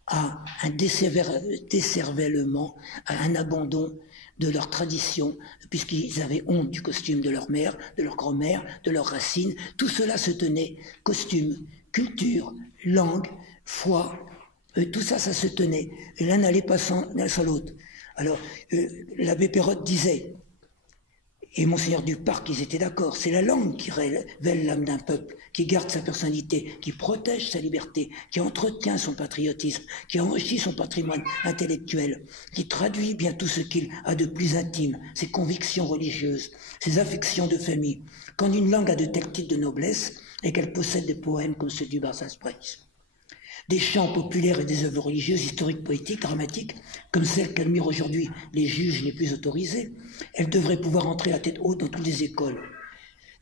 à un décervellement, à un abandon de leur tradition, puisqu'ils avaient honte du costume de leur mère, de leur grand-mère, de leurs racines. Tout cela se tenait, costume, culture, langue, foi, tout ça, ça se tenait. Et l'un n'allait pas sans l'autre. Alors, l'abbé Perrotte disait, et Monseigneur Duparc, ils étaient d'accord, c'est la langue qui révèle l'âme d'un peuple, qui garde sa personnalité, qui protège sa liberté, qui entretient son patriotisme, qui enrichit son patrimoine intellectuel, qui traduit bien tout ce qu'il a de plus intime, ses convictions religieuses, ses affections de famille. Quand une langue a de tels titres de noblesse, et qu'elle possède des poèmes comme ceux du Barsasprais, des chants populaires et des œuvres religieuses, historiques, poétiques, dramatiques, comme celles qu'admirent aujourd'hui les juges les plus autorisés, elles devraient pouvoir entrer la tête haute dans toutes les écoles.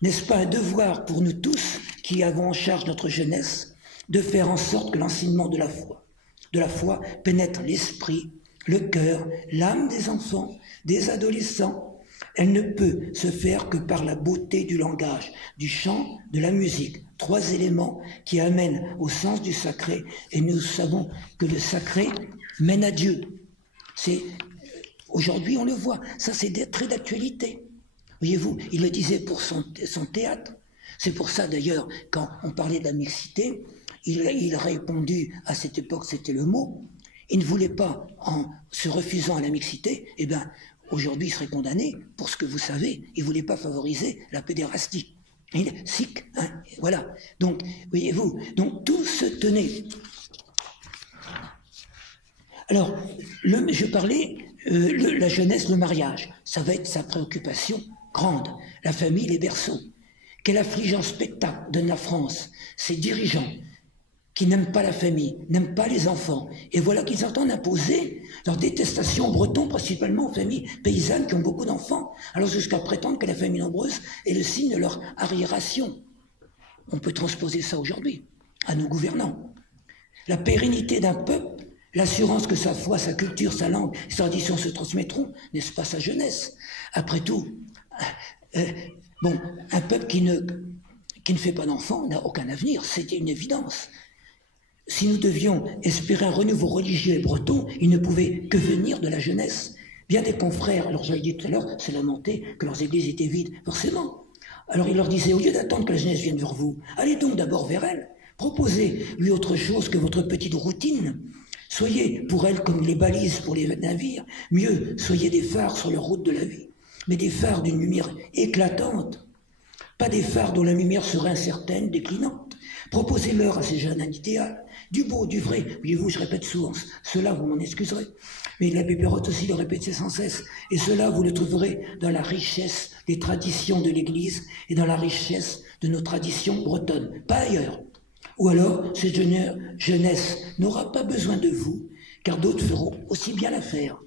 N'est-ce pas un devoir pour nous tous, qui avons en charge notre jeunesse, de faire en sorte que l'enseignement de la foi pénètre l'esprit, le cœur, l'âme des enfants, des adolescents? Elle ne peut se faire que par la beauté du langage, du chant, de la musique, 3 éléments qui amènent au sens du sacré, et nous savons que le sacré mène à Dieu. Aujourd'hui on le voit, ça c'est très d'actualité. Voyez-vous, il le disait pour son théâtre. C'est pour ça d'ailleurs, quand on parlait de la mixité, il a répondu, à cette époque c'était le mot, il ne voulait pas, en se refusant à la mixité, eh bien, aujourd'hui, il serait condamné pour ce que vous savez. Il ne voulait pas favoriser la pédérastie. Sic, hein, voilà. Donc, voyez-vous, donc tout se tenait. Alors, je parlais, la jeunesse, le mariage, ça va être sa préoccupation grande. La famille, les berceaux. Quel affligeant spectacle donne la France, ses dirigeants, qui n'aiment pas la famille, n'aiment pas les enfants. Et voilà qu'ils entendent imposer leur détestation aux Bretons, principalement aux familles paysannes qui ont beaucoup d'enfants, alors jusqu'à prétendre que la famille nombreuse est le signe de leur arriération. On peut transposer ça aujourd'hui, à nos gouvernants. La pérennité d'un peuple, l'assurance que sa foi, sa culture, sa langue, ses traditions se transmettront, n'est-ce pas sa jeunesse? Après tout, un peuple qui ne fait pas d'enfants n'a aucun avenir, c'était une évidence. Si nous devions espérer un renouveau religieux et breton, il ne pouvait que venir de la jeunesse. Bien des confrères, alors j'avais dit tout à l'heure, se lamentaient que leurs églises étaient vides, forcément. Alors il leur disait, au lieu d'attendre que la jeunesse vienne vers vous, allez donc d'abord vers elle, proposez-lui autre chose que votre petite routine. Soyez pour elle comme les balises pour les navires, mieux, soyez des phares sur leur route de la vie, mais des phares d'une lumière éclatante, pas des phares dont la lumière serait incertaine, déclinante. Proposez-leur à ces jeunes un idéal, du beau, du vrai. Voyez-vous, je répète souvent, cela vous m'en excuserez, mais l'abbé Perrotte aussi le répétait sans cesse, et cela vous le trouverez dans la richesse des traditions de l'Église et dans la richesse de nos traditions bretonnes, pas ailleurs. Ou alors, cette jeunesse n'aura pas besoin de vous, car d'autres feront aussi bien l'affaire.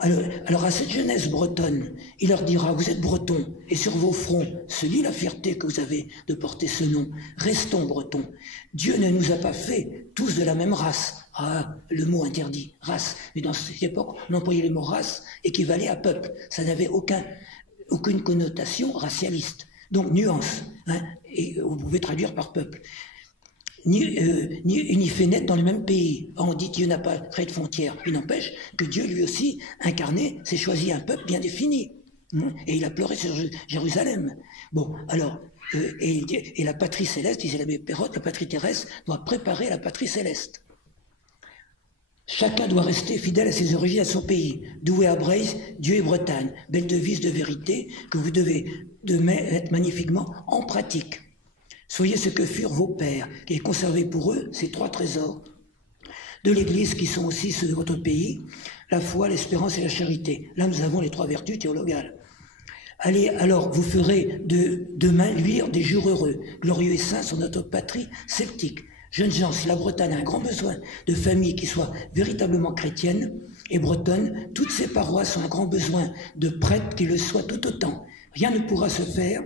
Alors à cette jeunesse bretonne, il leur dira, vous êtes bretons, et sur vos fronts se lit la fierté que vous avez de porter ce nom. Restons bretons. Dieu ne nous a pas fait tous de la même race. Ah, le mot interdit, race. Mais dans cette époque, on employait le mot race équivalait à peuple. Ça n'avait aucune connotation racialiste. Donc nuance, hein, et vous pouvez traduire par peuple. Ni fait naître dans le même pays. On dit Dieu n'a pas créé de frontières. Il n'empêche que Dieu lui aussi, incarné, s'est choisi un peuple bien défini. Et il a pleuré sur Jérusalem. Bon, alors, et la patrie céleste, disait l'abbé Perrotte, la patrie terrestre doit préparer la patrie céleste. Chacun doit rester fidèle à ses origines, à son pays. Douai à Breizh, Dieu et Bretagne. Belle devise de vérité que vous devez mettre magnifiquement en pratique. Soyez ce que furent vos pères, et conservez pour eux ces 3 trésors de l'Église qui sont aussi ceux de votre pays, la foi, l'espérance et la charité. Là, nous avons les 3 vertus théologales. Allez, alors, vous ferez demain luire des jours heureux, glorieux et saints sur notre patrie celtique. Jeunes gens, si la Bretagne a un grand besoin de familles qui soient véritablement chrétiennes et bretonnes, toutes ces paroisses ont un grand besoin de prêtres qui le soient tout autant. Rien ne pourra se faire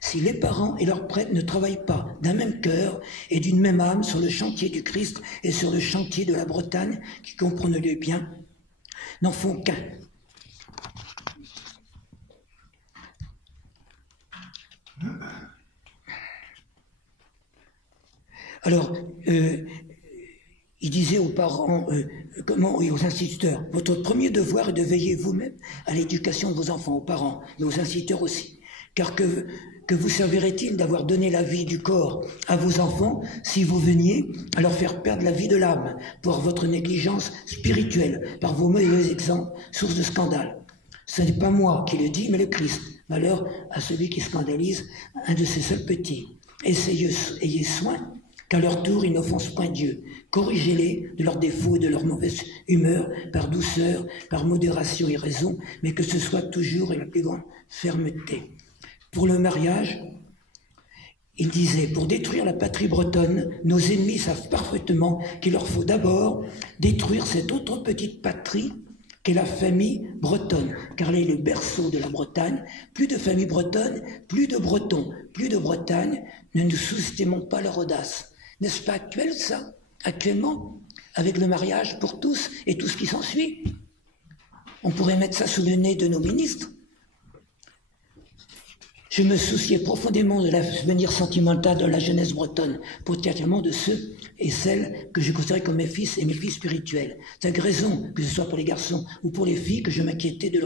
si les parents et leurs prêtres ne travaillent pas d'un même cœur et d'une même âme sur le chantier du Christ et sur le chantier de la Bretagne, qui, comprenez-le bien, n'en font qu'un. Alors, il disait aux parents et aux instituteurs, votre premier devoir est de veiller vous-même à l'éducation de vos enfants, aux parents, et aux instituteurs aussi. Car que vous servirait-il d'avoir donné la vie du corps à vos enfants si vous veniez à leur faire perdre la vie de l'âme pour votre négligence spirituelle, par vos mauvais exemples, source de scandale? Ce n'est pas moi qui le dis, mais le Christ. Malheur à celui qui scandalise un de ses seuls petits. Ayez soin qu'à leur tour ils n'offensent point Dieu. Corrigez-les de leurs défauts et de leur mauvaise humeur, par douceur, par modération et raison, mais que ce soit toujours avec la plus grande fermeté. Pour le mariage, il disait, pour détruire la patrie bretonne, nos ennemis savent parfaitement qu'il leur faut d'abord détruire cette autre petite patrie qu'est la famille bretonne, car elle est le berceau de la Bretagne. Plus de famille bretonne, plus de Bretons, plus de Bretagne. Ne nous sous-estimons pas leur audace. N'est-ce pas actuel, ça? Actuellement, avec le mariage pour tous et tout ce qui s'ensuit. On pourrait mettre ça sous le nez de nos ministres. Je me souciais profondément de l'avenir sentimental de la jeunesse bretonne, particulièrement de ceux et celles que je considérais comme mes fils et mes filles spirituels. C'est avec raison, que ce soit pour les garçons ou pour les filles, que je m'inquiétais de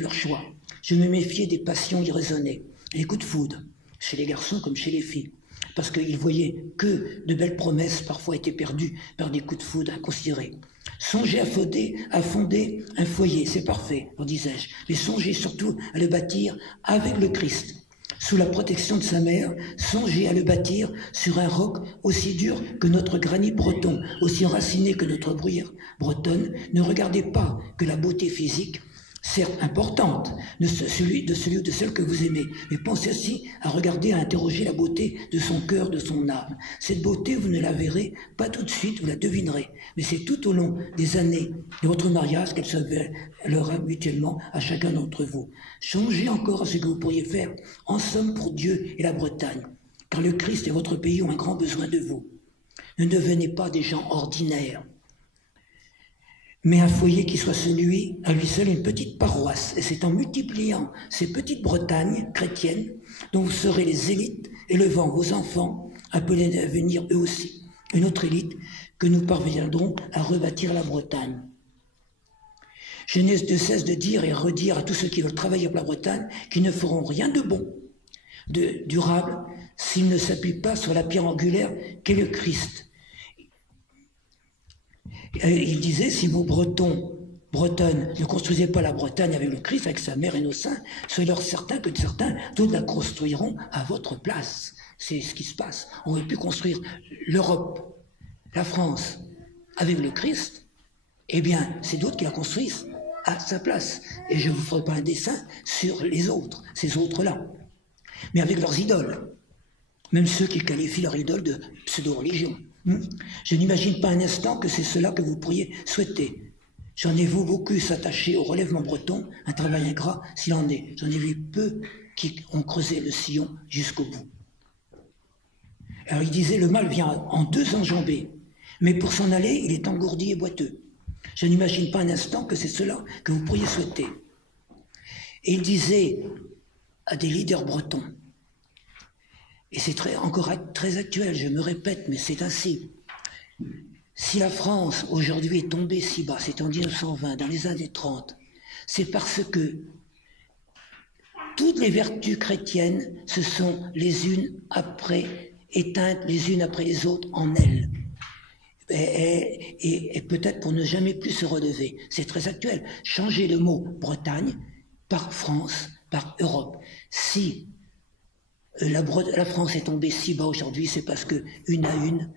leur choix. Je me méfiais des passions irraisonnées, les coups de foudre, chez les garçons comme chez les filles, parce qu'ils voyaient que de belles promesses parfois étaient perdues par des coups de foudre inconsidérés. Songez à fonder un foyer, c'est parfait, leur disais-je, mais songez surtout à le bâtir avec le Christ. Sous la protection de sa mère, songez à le bâtir sur un roc aussi dur que notre granit breton, aussi enraciné que notre bruyère bretonne. Ne regardez pas que la beauté physique, certes importante, de celui ou de celle que vous aimez, mais pensez aussi à regarder, à interroger la beauté de son cœur, de son âme. Cette beauté, vous ne la verrez pas tout de suite, vous la devinerez, mais c'est tout au long des années de votre mariage qu'elle se révélera mutuellement à chacun d'entre vous. Songez encore à ce que vous pourriez faire, en somme, pour Dieu et la Bretagne, car le Christ et votre pays ont un grand besoin de vous. Ne devenez pas des gens ordinaires, mais un foyer qui soit celui, à lui seul, une petite paroisse. Et c'est en multipliant ces petites Bretagnes chrétiennes dont vous serez les élites, élevant vos enfants, appelés à venir eux aussi, une autre élite, que nous parviendrons à rebâtir la Bretagne. Je n'ai de cesse de dire et redire à tous ceux qui veulent travailler pour la Bretagne qu'ils ne feront rien de bon, de durable, s'ils ne s'appuient pas sur la pierre angulaire qu'est le Christ. Il disait, si vous Bretonnes, ne construisez pas la Bretagne avec le Christ, avec sa mère et nos saints, soyez alors certains que certains d'autres la construiront à votre place. C'est ce qui se passe. On aurait pu construire l'Europe, la France, avec le Christ. Eh bien, c'est d'autres qui la construisent à sa place. Et je ne vous ferai pas un dessin sur les autres, ces autres-là. Mais avec leurs idoles. Même ceux qui qualifient leur idole de pseudo-religion. Je n'imagine pas un instant que c'est cela que vous pourriez souhaiter. J'en ai vu beaucoup s'attacher au relèvement breton, un travail ingrat s'il en est. J'en ai vu peu qui ont creusé le sillon jusqu'au bout. Alors il disait, le mal vient en 2 enjambées, mais pour s'en aller, il est engourdi et boiteux. Je n'imagine pas un instant que c'est cela que vous pourriez souhaiter. Et il disait à des leaders bretons, et c'est encore très actuel, je me répète, mais c'est ainsi. Si la France aujourd'hui est tombée si bas, c'est en 1920, dans les années 30, c'est parce que toutes les vertus chrétiennes se sont les unes après éteintes les unes après les autres en elles. Et peut-être pour ne jamais plus se relever. C'est très actuel. Changer le mot Bretagne par France, par Europe. Si la France est tombée si bas aujourd'hui, c'est parce que, une à une,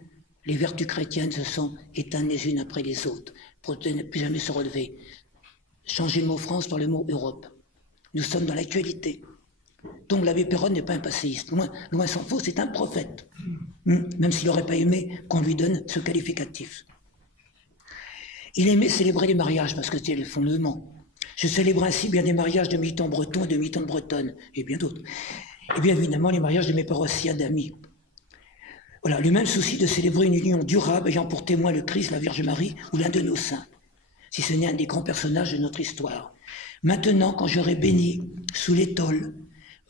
les vertus chrétiennes se sont éteintes les unes après les autres, pour ne plus jamais se relever. Changer le mot France par le mot Europe. Nous sommes dans l'actualité. Donc l'abbé Péronne n'est pas un passéiste. Loin s'en faut, c'est un prophète. Même s'il n'aurait pas aimé qu'on lui donne ce qualificatif. Il aimait célébrer les mariages, parce que c'était le fondement. Je célèbre ainsi bien des mariages de militants bretons et de militantes bretonnes, et bien d'autres. Et bien évidemment les mariages de mes paroissiens d'amis. Voilà, le même souci de célébrer une union durable ayant pour témoin le Christ, la Vierge Marie ou l'un de nos saints, si ce n'est un des grands personnages de notre histoire. Maintenant, quand j'aurai béni sous l'étole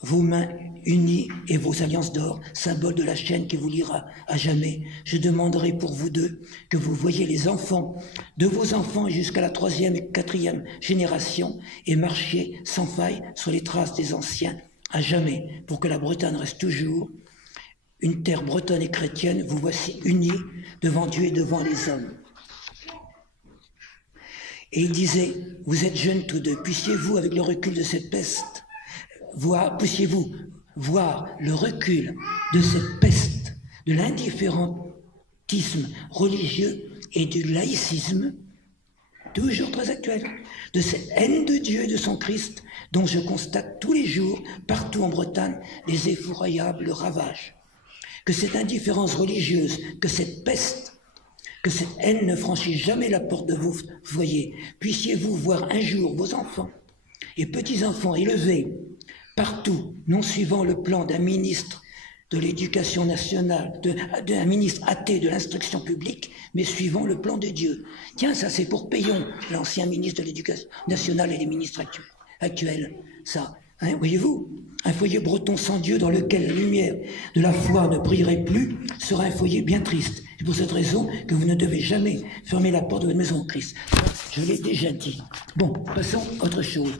vos mains unies et vos alliances d'or, symbole de la chaîne qui vous liera à jamais, je demanderai pour vous deux que vous voyiez les enfants de vos enfants jusqu'à la 3e et 4e génération et marchiez sans faille sur les traces des anciens à jamais, pour que la Bretagne reste toujours une terre bretonne et chrétienne. Vous voici unis devant Dieu et devant les hommes. Et il disait, vous êtes jeunes tous deux, puissiez-vous, avec le recul de cette peste, puissiez-vous voir le recul de cette peste, de l'indifférentisme religieux et du laïcisme, toujours très actuel, de cette haine de Dieu et de son Christ, dont je constate tous les jours, partout en Bretagne, les effroyables ravages. Que cette indifférence religieuse, que cette peste, que cette haine ne franchisse jamais la porte de vos foyers. Puissiez-vous voir un jour vos enfants et petits-enfants élevés partout, non suivant le plan d'un ministre de l'éducation nationale, d'un ministre athée de l'instruction publique, mais suivant le plan de Dieu. Tiens, ça c'est pour Payon, l'ancien ministre de l'éducation nationale et les ministres actuels. Ça, hein, voyez-vous, un foyer breton sans Dieu dans lequel la lumière de la foi ne brillerait plus sera un foyer bien triste. C'est pour cette raison que vous ne devez jamais fermer la porte de votre maison au Christ. Je l'ai déjà dit. Bon, passons à autre chose.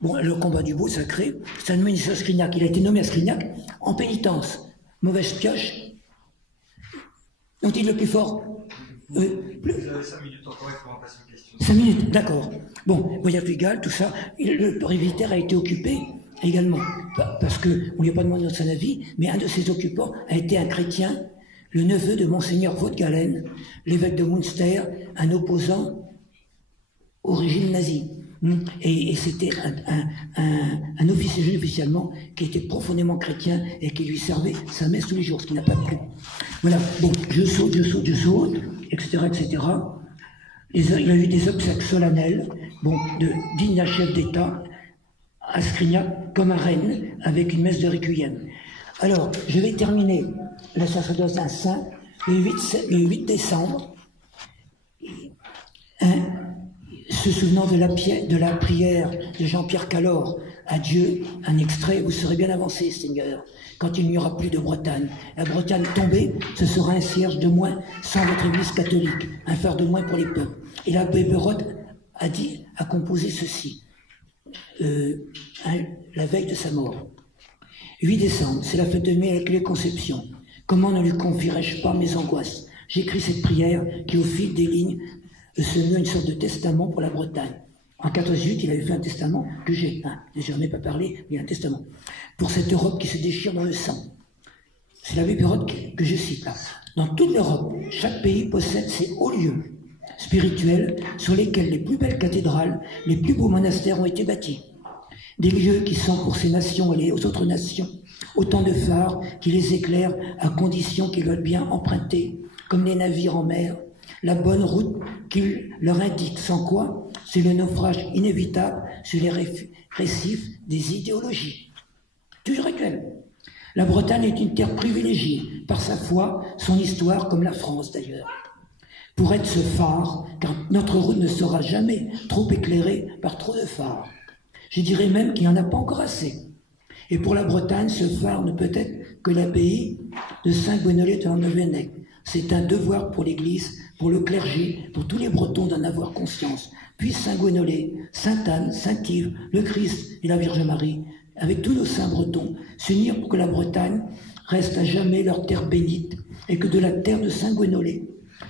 Bon, le combat du beau sacré, c'est un ministre à Scrignac. Il a été nommé à Scrignac en pénitence. Mauvaise pioche. On dit le plus fort. Vous avez 5 minutes encore pour en passer une question. 5 minutes, d'accord. Bon, voyage légal, tout ça. Le presbytère a été occupé également. Parce qu'on ne lui a pas demandé son avis, mais un de ses occupants a été un chrétien, le neveu de Monseigneur Vaudgalen, l'évêque de Münster, un opposant au régime nazi. Et c'était un officier jeune officiellement qui était profondément chrétien et qui lui servait sa messe tous les jours, ce qui n'a pas plu. Voilà, bon, je saute, etc., etc. Il y a eu des obsèques solennelles, bon, de dignes chef d'État à Scrignac comme à Rennes, avec une messe de requiem. Alors, je vais terminer la sacerdoce d'un saint le 8 décembre. Se souvenant de la prière de Jean-Pierre Calor à Dieu, un extrait, vous serez bien avancé, Seigneur, quand il n'y aura plus de Bretagne. La Bretagne tombée, ce sera un cierge de moins sans votre Église catholique, un phare de moins pour les peuples. Et l'abbé Péronne a composé ceci, la veille de sa mort. 8 décembre, c'est la fête de mai avec les conceptions. Comment ne lui confierais-je pas mes angoisses? J'écris cette prière qui, au fil des lignes, se meut une sorte de testament pour la Bretagne. En 1408, il avait fait un testament que j'ai. Je n'en ai pas parlé, mais un testament. Pour cette Europe qui se déchire dans le sang. C'est l'abbé Péronne que je cite là. Dans toute l'Europe, chaque pays possède ses hauts lieux spirituels sur lesquels les plus belles cathédrales, les plus beaux monastères ont été bâtis. Des lieux qui sont pour ces nations et aux autres nations autant de phares qui les éclairent à condition qu'ils veulent bien emprunter, comme les navires en mer, la bonne route qu'il leur indique, sans quoi c'est le naufrage inévitable sur les récifs des idéologies. Toujours actuel. La Bretagne est une terre privilégiée par sa foi, son histoire, comme la France d'ailleurs. Pour être ce phare, car notre route ne sera jamais trop éclairée par trop de phares. Je dirais même qu'il n'y en a pas encore assez. Et pour la Bretagne, ce phare ne peut être que l'abbaye de Saint-Guenolé de Lannevenec. C'est un devoir pour l'Église, pour le clergé, pour tous les Bretons d'en avoir conscience. Puis Saint-Guenolé, Sainte-Anne, Saint-Yves, le Christ et la Vierge Marie, avec tous nos saints bretons, s'unir pour que la Bretagne reste à jamais leur terre bénite et que de la terre de Saint-Guenolé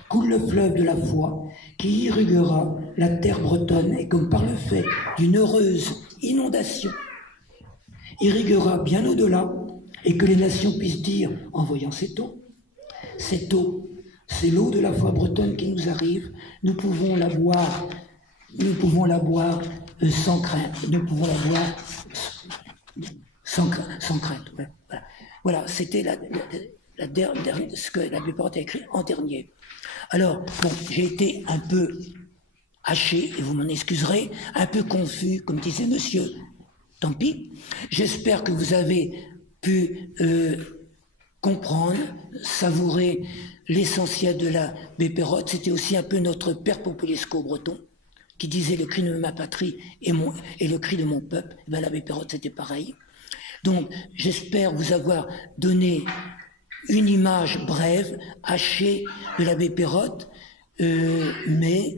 coule le fleuve de la foi qui irriguera la terre bretonne et comme par le fait d'une heureuse inondation, irriguera bien au-delà et que les nations puissent dire en voyant cette eau, c'est l'eau de la foi bretonne qui nous arrive, nous pouvons la boire sans crainte, nous pouvons la boire sans crainte. Voilà, c'était ce que l'abbé Perrotte a écrit en dernier. Alors, bon, j'ai été un peu haché, et vous m'en excuserez, un peu confus, comme disait monsieur, tant pis. J'espère que vous avez pu comprendre, savourer l'essentiel de l'abbé Perrotte. C'était aussi un peu notre père Populesco breton, qui disait le cri de ma patrie et le cri de mon peuple. Et bien, l'abbé Perrotte, c'était pareil. Donc, j'espère vous avoir donné une image brève, hachée de l'abbé Perrotte, mais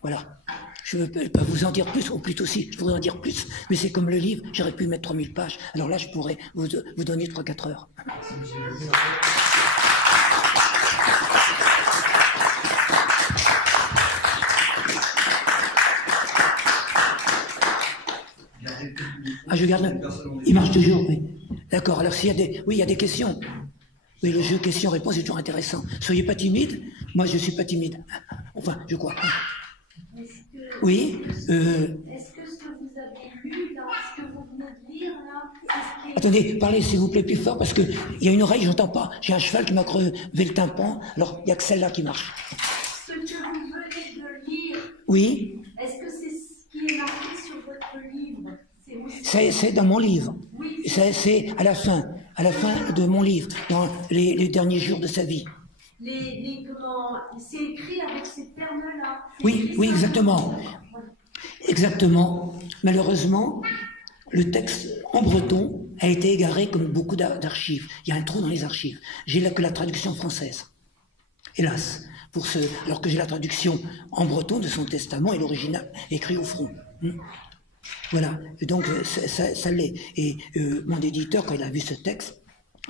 voilà. Je ne veux pas vous en dire plus, ou plutôt si, je pourrais en dire plus, mais c'est comme le livre, j'aurais pu mettre 3000 pages. Alors là, je pourrais vous donner 3-4 heures. Ah, je garde. Il marche toujours, oui. D'accord. Alors, s'il y a des. Oui, il y a des questions. Oui, le jeu questions-réponses est toujours intéressant. Soyez pas timide. Moi, je suis pas timide. Enfin, je crois. Oui. Est-ce que ce que vous avez lu, là, ce que vous venez de lire, là, c'est ce qui est... Attendez, parlez s'il vous plaît plus fort, parce qu'il y a une oreille, j'entends pas. J'ai un cheval qui m'a crevé le tympan, alors il n'y a que celle-là qui marche. Ce que vous venez de lire, Oui. est-ce que c'est ce qui est marqué sur votre livre? C'est dans mon livre. Oui. C'est à la fin de mon livre, dans les derniers jours de sa vie. C'est écrit avec ces termes-là. Oui, exactement. Exactement. Malheureusement, le texte en breton a été égaré comme beaucoup d'archives. Il y a un trou dans les archives. J'ai là que la traduction française. Hélas. Alors que j'ai la traduction en breton de son testament et l'original écrit au front. Voilà. Et donc, ça l'est. Et mon éditeur, quand il a vu ce texte,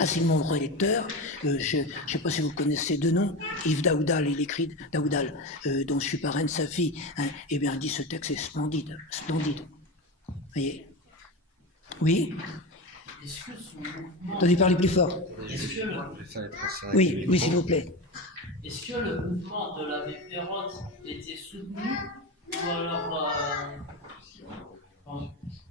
c'est mon relecteur, je ne sais pas si vous connaissez deux noms, Yves Daoudal, il écrit Daoudal, dont je suis parrain de sa fille, hein, et bien il dit ce texte est splendide, splendide. Vous voyez? Oui? Est-ce que son mouvement... Attendez, parlez plus fort. Oui, s'il vous plaît. Est-ce que le mouvement de l'abbé Perrotte était soutenu ou alors...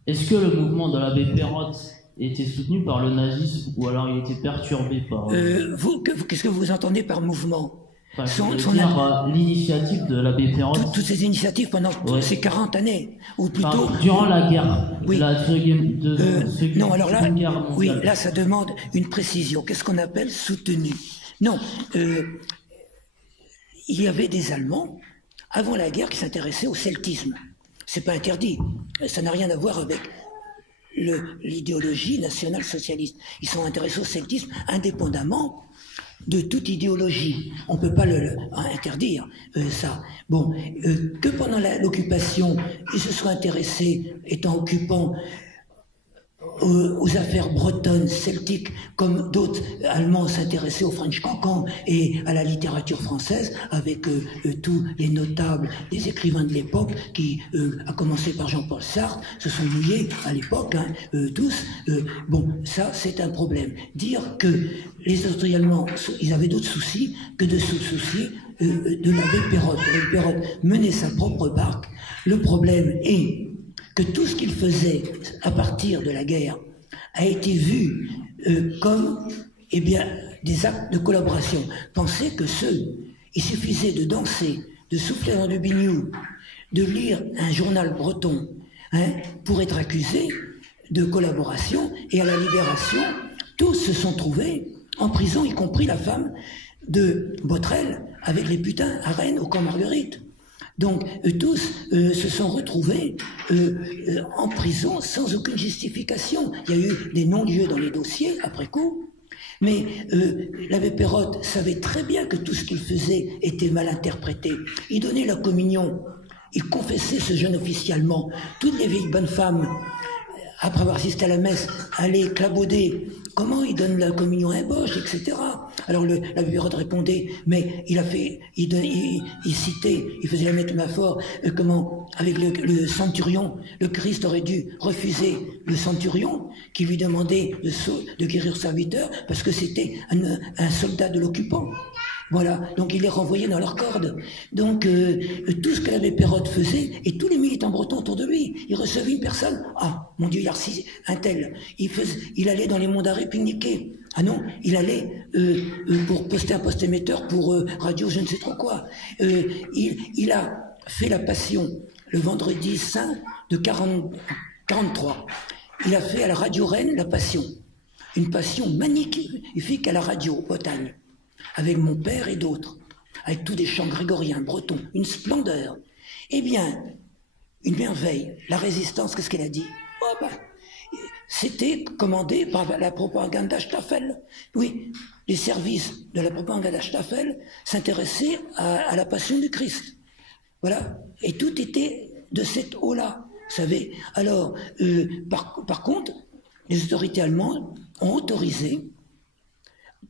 Est-ce que le mouvement de l'abbé Perrotte était soutenu par le nazisme ou alors il était perturbé par... Qu'est-ce que vous entendez par mouvement? L'initiative de l'abbé Perrotte. Toutes ces initiatives pendant ces 40 années, ou plutôt... durant la guerre. Oui. Non, alors là, oui, là ça demande une précision. Qu'est-ce qu'on appelle soutenu? Non, il y avait des Allemands, avant la guerre, qui s'intéressaient au celtisme. C'est pas interdit, ça n'a rien à voir avec l'idéologie nationale-socialiste. Ils sont intéressés au celtisme indépendamment de toute idéologie. On ne peut pas interdire ça. Bon, que pendant l'occupation, ils se soient intéressés, étant occupants, aux affaires bretonnes, celtiques, comme d'autres Allemands s'intéressaient au French Cancan et à la littérature française, avec tous les notables, les écrivains de l'époque, qui, à commencer par Jean-Paul Sartre, se sont liés à l'époque, hein, tous. Bon, ça, c'est un problème. Dire que les autres Allemands, ils avaient d'autres soucis que de se soucier de l'abbé Perrotte. L'abbé Perrotte menait sa propre barque. Le problème est que tout ce qu'il faisait à partir de la guerre a été vu comme des actes de collaboration. Pensez que ceux il suffisait de danser, de souffler dans du bignou, de lire un journal breton, hein, pour être accusé de collaboration, et à la Libération, tous se sont trouvés en prison, y compris la femme de Botrel, avec les putains à Rennes au camp Marguerite. Donc tous se sont retrouvés en prison sans aucune justification. Il y a eu des non-lieux dans les dossiers après coup, mais l'abbé Perrotte savait très bien que tout ce qu'il faisait était mal interprété. Il donnait la communion, il confessait ce jeune officier allemand. Toutes les vieilles bonnes femmes, après avoir assisté à la messe, allaient clabauder. Comment il donne la communion à un boche, etc. Alors l'abbé Perrotte répondait, mais il citait, il faisait la métaphore, comment, avec le centurion, le Christ aurait dû refuser le centurion qui lui demandait de guérir son serviteur parce que c'était un soldat de l'occupant. Voilà, donc il les renvoyait dans leur corde. Donc tout ce que l'abbé Perrotte faisait, et tous les militants bretons autour de lui, il recevait une personne, ah, mon Dieu, il a reçu un tel, il allait dans les monts d'arrêt pique-niquer. Ah non, il allait pour poster un poste émetteur pour radio je ne sais trop quoi. Il a fait la Passion le vendredi saint de 43. Il a fait à la radio Rennes la Passion. Une Passion magnifique à la radio, Bretagne, avec mon père et d'autres, avec tous des chants grégoriens, bretons, une splendeur. Eh bien, une merveille. La résistance, qu'est-ce qu'elle a dit? Oh ben, c'était commandé par la propagande d'Staffel. Oui, les services de la propagande d'Staffel s'intéressaient à la passion du Christ. Voilà. Et tout était de cette eau-là, vous savez. Alors, par contre, les autorités allemandes ont autorisé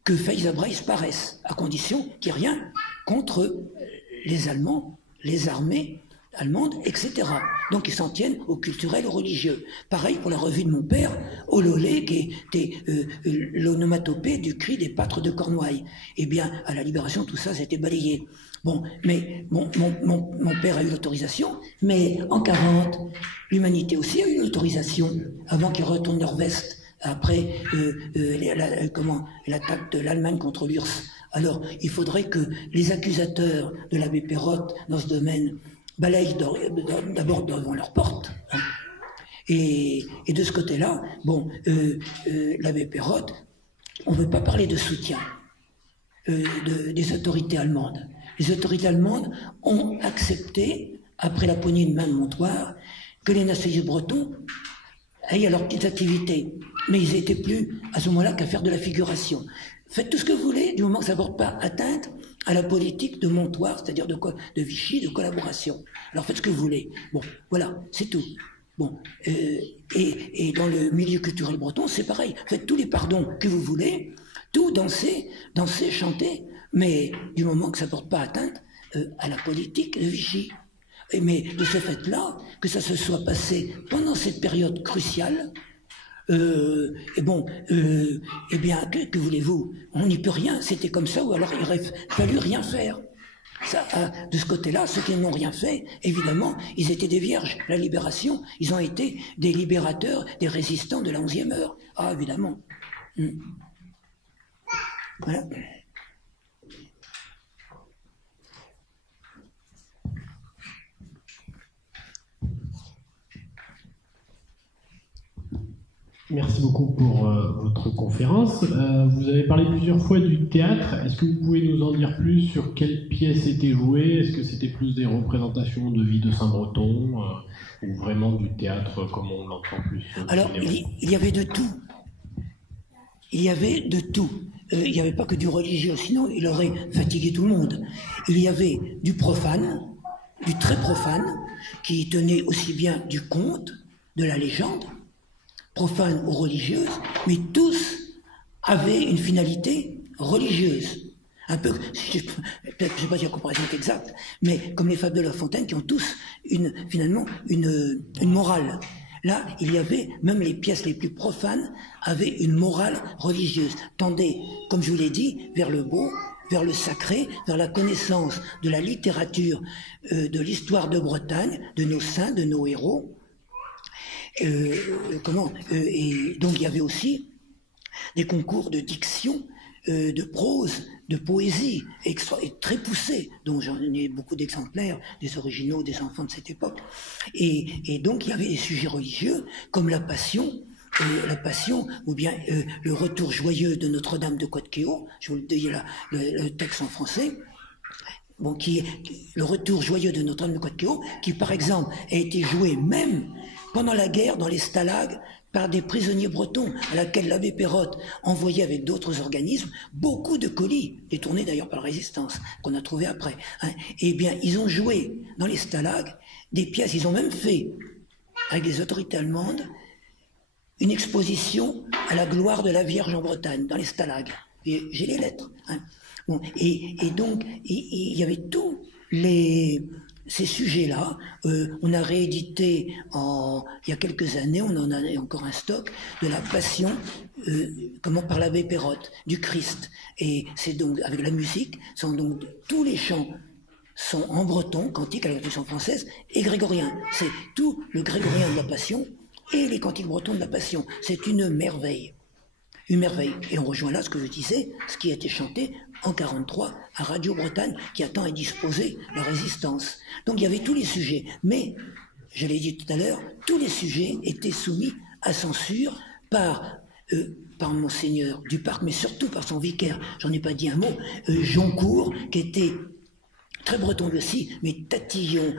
que Feyzabreis paraisse, à condition qu'il n'y ait rien contre les Allemands, les armées allemandes, etc. Donc ils s'en tiennent au culturel, au religieux. Pareil pour la revue de mon père, Ololé, qui était l'onomatopée du cri des pâtres de Cornouailles. Eh bien, à la Libération, tout ça, ça a été balayé. Bon, mais mon père a eu l'autorisation, mais en 40, l'humanité aussi a eu l'autorisation, avant qu'il retourne leur veste, après l'attaque de l'Allemagne contre l'URSS. Alors, il faudrait que les accusateurs de l'abbé Perrotte dans ce domaine balayent d'abord devant leur porte. Hein. Et de ce côté-là, bon, l'abbé Perrotte, on ne veut pas parler de soutien des autorités allemandes. Les autorités allemandes ont accepté, après la poignée de main de Montoire, que les nationalistes bretons aillent à leur petite activité. Mais ils n'étaient plus, à ce moment-là, qu'à faire de la figuration. Faites tout ce que vous voulez, du moment que ça ne porte pas atteinte à la politique de Montoire, c'est-à-dire de Vichy, de collaboration. Alors faites ce que vous voulez. Bon, voilà, c'est tout. Bon, et dans le milieu culturel breton, c'est pareil. Faites tous les pardons que vous voulez, tout danser, chanter, mais du moment que ça ne porte pas atteinte à la politique de Vichy. Mais de ce fait-là, que ça se soit passé pendant cette période cruciale, eh bien, que voulez-vous? On n'y peut rien, c'était comme ça, ou alors il aurait fallu rien faire. Ça, de ce côté-là, ceux qui n'ont rien fait, évidemment, ils étaient des vierges. La Libération, ils ont été des libérateurs, des résistants de la 11e heure. Ah, évidemment. Voilà. Merci beaucoup pour votre conférence. Vous avez parlé plusieurs fois du théâtre. Est-ce que vous pouvez nous en dire plus sur quelles pièces étaient jouées? Est-ce que c'était plus des représentations de vie de Saint-Breton ou vraiment du théâtre comme on l'entend plus? Alors, il y avait de tout. Il y avait de tout. Il n'y avait pas que du religieux, sinon il aurait fatigué tout le monde. Il y avait du profane, du très profane, qui tenait aussi bien du conte, de la légende, profanes ou religieuses, mais tous avaient une finalité religieuse. Un peu, peut-être, je ne sais pas si la comparaison est exacte, mais comme les fables de La Fontaine qui ont tous finalement une morale. Là, il y avait, même les pièces les plus profanes avaient une morale religieuse, tendaient, comme je vous l'ai dit, vers le beau, vers le sacré, vers la connaissance de la littérature, de l'histoire de Bretagne, de nos saints, de nos héros. Et donc il y avait aussi des concours de diction de prose, de poésie et très poussée, dont j'en ai beaucoup d'exemplaires, des originaux, des enfants de cette époque. Et donc il y avait des sujets religieux comme la Passion, ou bien le retour joyeux de Notre-Dame de Coatquéo. Je vous le dis là, le texte en français. Bon, qui est le retour joyeux de Notre-Dame de Coatquéo, qui par exemple a été joué même pendant la guerre dans les stalags par des prisonniers bretons, à laquelle l'abbé Perrotte envoyait avec d'autres organismes beaucoup de colis, détournés d'ailleurs par la résistance, qu'on a trouvé après. Hein. Eh bien, ils ont joué dans les stalags des pièces, ils ont même fait, avec les autorités allemandes, une exposition à la gloire de la Vierge en Bretagne, dans les stalags. Et j'ai les lettres. Hein. Bon, et donc, il y avait tous ces sujets-là. On a réédité, il y a quelques années, on en a encore un stock, de la Passion, par l'abbé Perrotte, du Christ. Et c'est donc, avec la musique, tous les chants sont en breton, cantiques à la traduction française, et grégorien. C'est tout le grégorien de la Passion et les cantiques bretons de la Passion. C'est une merveille. Une merveille. Et on rejoint là ce que je disais, ce qui a été chanté en 1943 à Radio Bretagne, qui a tant à disposer la résistance. Donc il y avait tous les sujets. Mais, je l'ai dit tout à l'heure, tous les sujets étaient soumis à censure par Monseigneur Duparc, mais surtout par son vicaire, j'en ai pas dit un mot, Joncourt, qui était très breton aussi, mais tatillon,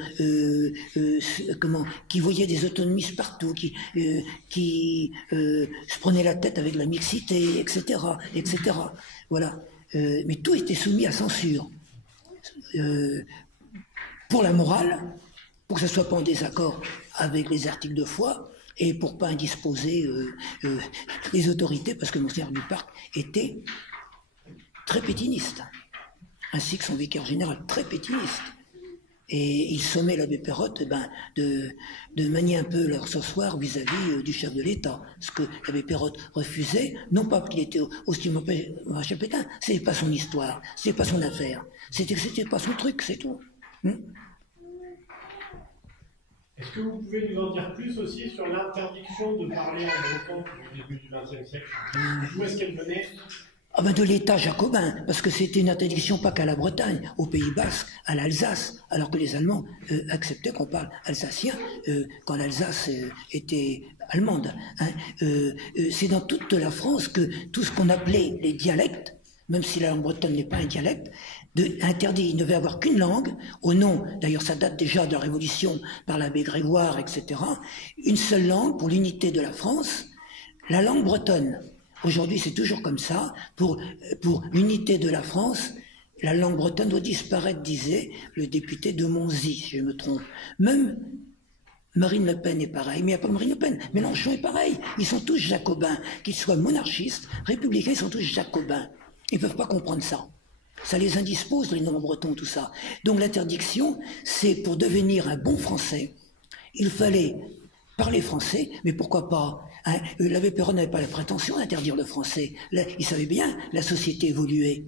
qui voyait des autonomistes partout, qui se prenait la tête avec la mixité, etc., etc. Voilà. Mais tout était soumis à censure. Pour la morale, pour que ce ne soit pas en désaccord avec les articles de foi, et pour pas indisposer les autorités, parce que Monseigneur Duparc était très pétiniste, ainsi que son vicaire général, très pétiniste. Et il sommait l'abbé Perrotte de manier un peu leur soir vis-à-vis du chef de l'État. Ce que l'abbé Perrotte refusait, non pas qu'il était aussi maréchal Pétain, c'était pas son histoire, c'était pas son affaire, c'était pas son truc, c'est tout. Est-ce que vous pouvez nous en dire plus aussi sur l'interdiction de parler en breton au début du XXe siècle? D'où est-ce qu'elle venait? De l'État jacobin, parce que c'était une interdiction pas qu'à la Bretagne, au Pays Basque, à l'Alsace, alors que les Allemands acceptaient qu'on parle alsacien quand l'Alsace était allemande. Hein. C'est dans toute la France que tout ce qu'on appelait les dialectes, même si la langue bretonne n'est pas un dialecte, interdit. Il ne devait avoir qu'une langue, au nom, d'ailleurs ça date déjà de la Révolution par l'abbé Grégoire, etc., une seule langue pour l'unité de la France, la langue bretonne. Aujourd'hui, c'est toujours comme ça. Pour l'unité de la France, la langue bretonne doit disparaître, disait le député de Monzy, si je me trompe. Même Marine Le Pen est pareil, mais il n'y a pas que Marine Le Pen. Mélenchon est pareil. Ils sont tous jacobins. Qu'ils soient monarchistes, républicains, ils sont tous jacobins. Ils ne peuvent pas comprendre ça. Ça les indispose, les noms bretons, tout ça. Donc l'interdiction, c'est pour devenir un bon Français, il fallait parler français, mais pourquoi pas hein, l'abbé Perrotte n'avait pas la prétention d'interdire le français. Là, il savait bien la société évoluait.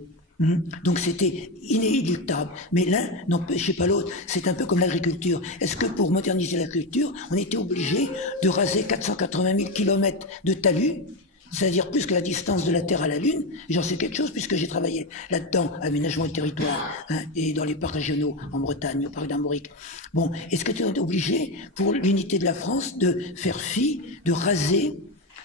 Donc c'était inéluctable. Mais l'un n'empêchait pas l'autre. C'est un peu comme l'agriculture. Est-ce que pour moderniser l'agriculture, on était obligé de raser 480 000 kilomètres de talus, c'est-à-dire plus que la distance de la Terre à la Lune? J'en sais quelque chose puisque j'ai travaillé là-dedans, aménagement du territoire, hein, et dans les parcs régionaux en Bretagne, au parc d'Armorique. Bon, est-ce que tu es obligé, pour l'unité de la France, de faire fi, de raser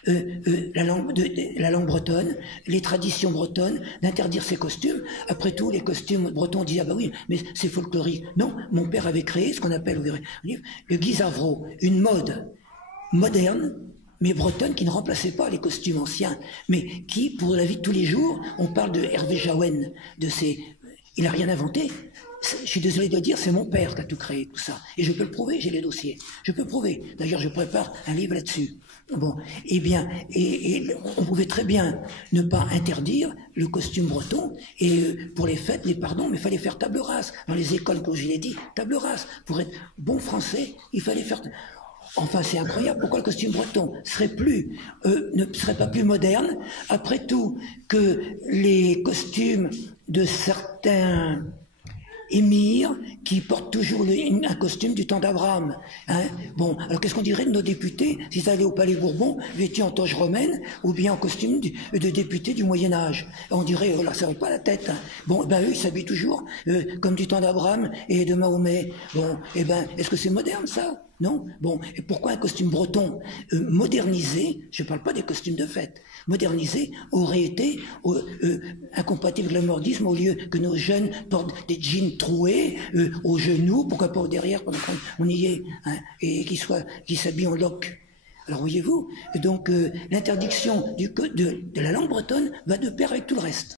la langue bretonne, les traditions bretonnes, d'interdire ses costumes? Après tout, les costumes bretons disaient, ah bah oui, mais c'est folklorique. Non, mon père avait créé ce qu'on appelle, vous verrez, le guisavro, une mode moderne, mais bretonne, qui ne remplaçait pas les costumes anciens, mais qui, pour la vie de tous les jours, on parle de Hervé Jaouen, il n'a rien inventé. Je suis désolé de le dire, c'est mon père qui a tout créé, tout ça. Et je peux le prouver, j'ai les dossiers. Je peux prouver. D'ailleurs, je prépare un livre là-dessus. Bon, eh bien, et on pouvait très bien ne pas interdire le costume breton, et pour les fêtes, les pardons, mais il fallait faire table rase. Dans les écoles, comme je l'ai dit, table rase. Pour être bon français, il fallait faire... Enfin, c'est incroyable. Pourquoi le costume breton ne serait pas plus moderne, après tout, que les costumes de certains émirs qui portent toujours un costume du temps d'Abraham. Hein. Bon, alors qu'est-ce qu'on dirait de nos députés s'ils allaient au Palais Bourbon vêtus en toge romaine ou bien en costume de députés du Moyen-Âge? On dirait, oh là, ça ne va pas la tête. Hein. Bon, eux, ils s'habillent toujours comme du temps d'Abraham et de Mahomet. Bon, est-ce que c'est moderne, ça? Non? Bon, et pourquoi un costume breton modernisé, je ne parle pas des costumes de fête, modernisé aurait été incompatible avec le nordisme, au lieu que nos jeunes portent des jeans troués aux genoux, pourquoi pas au derrière pendant qu'on y est, hein, et qu'ils s'habillent en loques. Alors voyez-vous, donc l'interdiction de la langue bretonne va de pair avec tout le reste.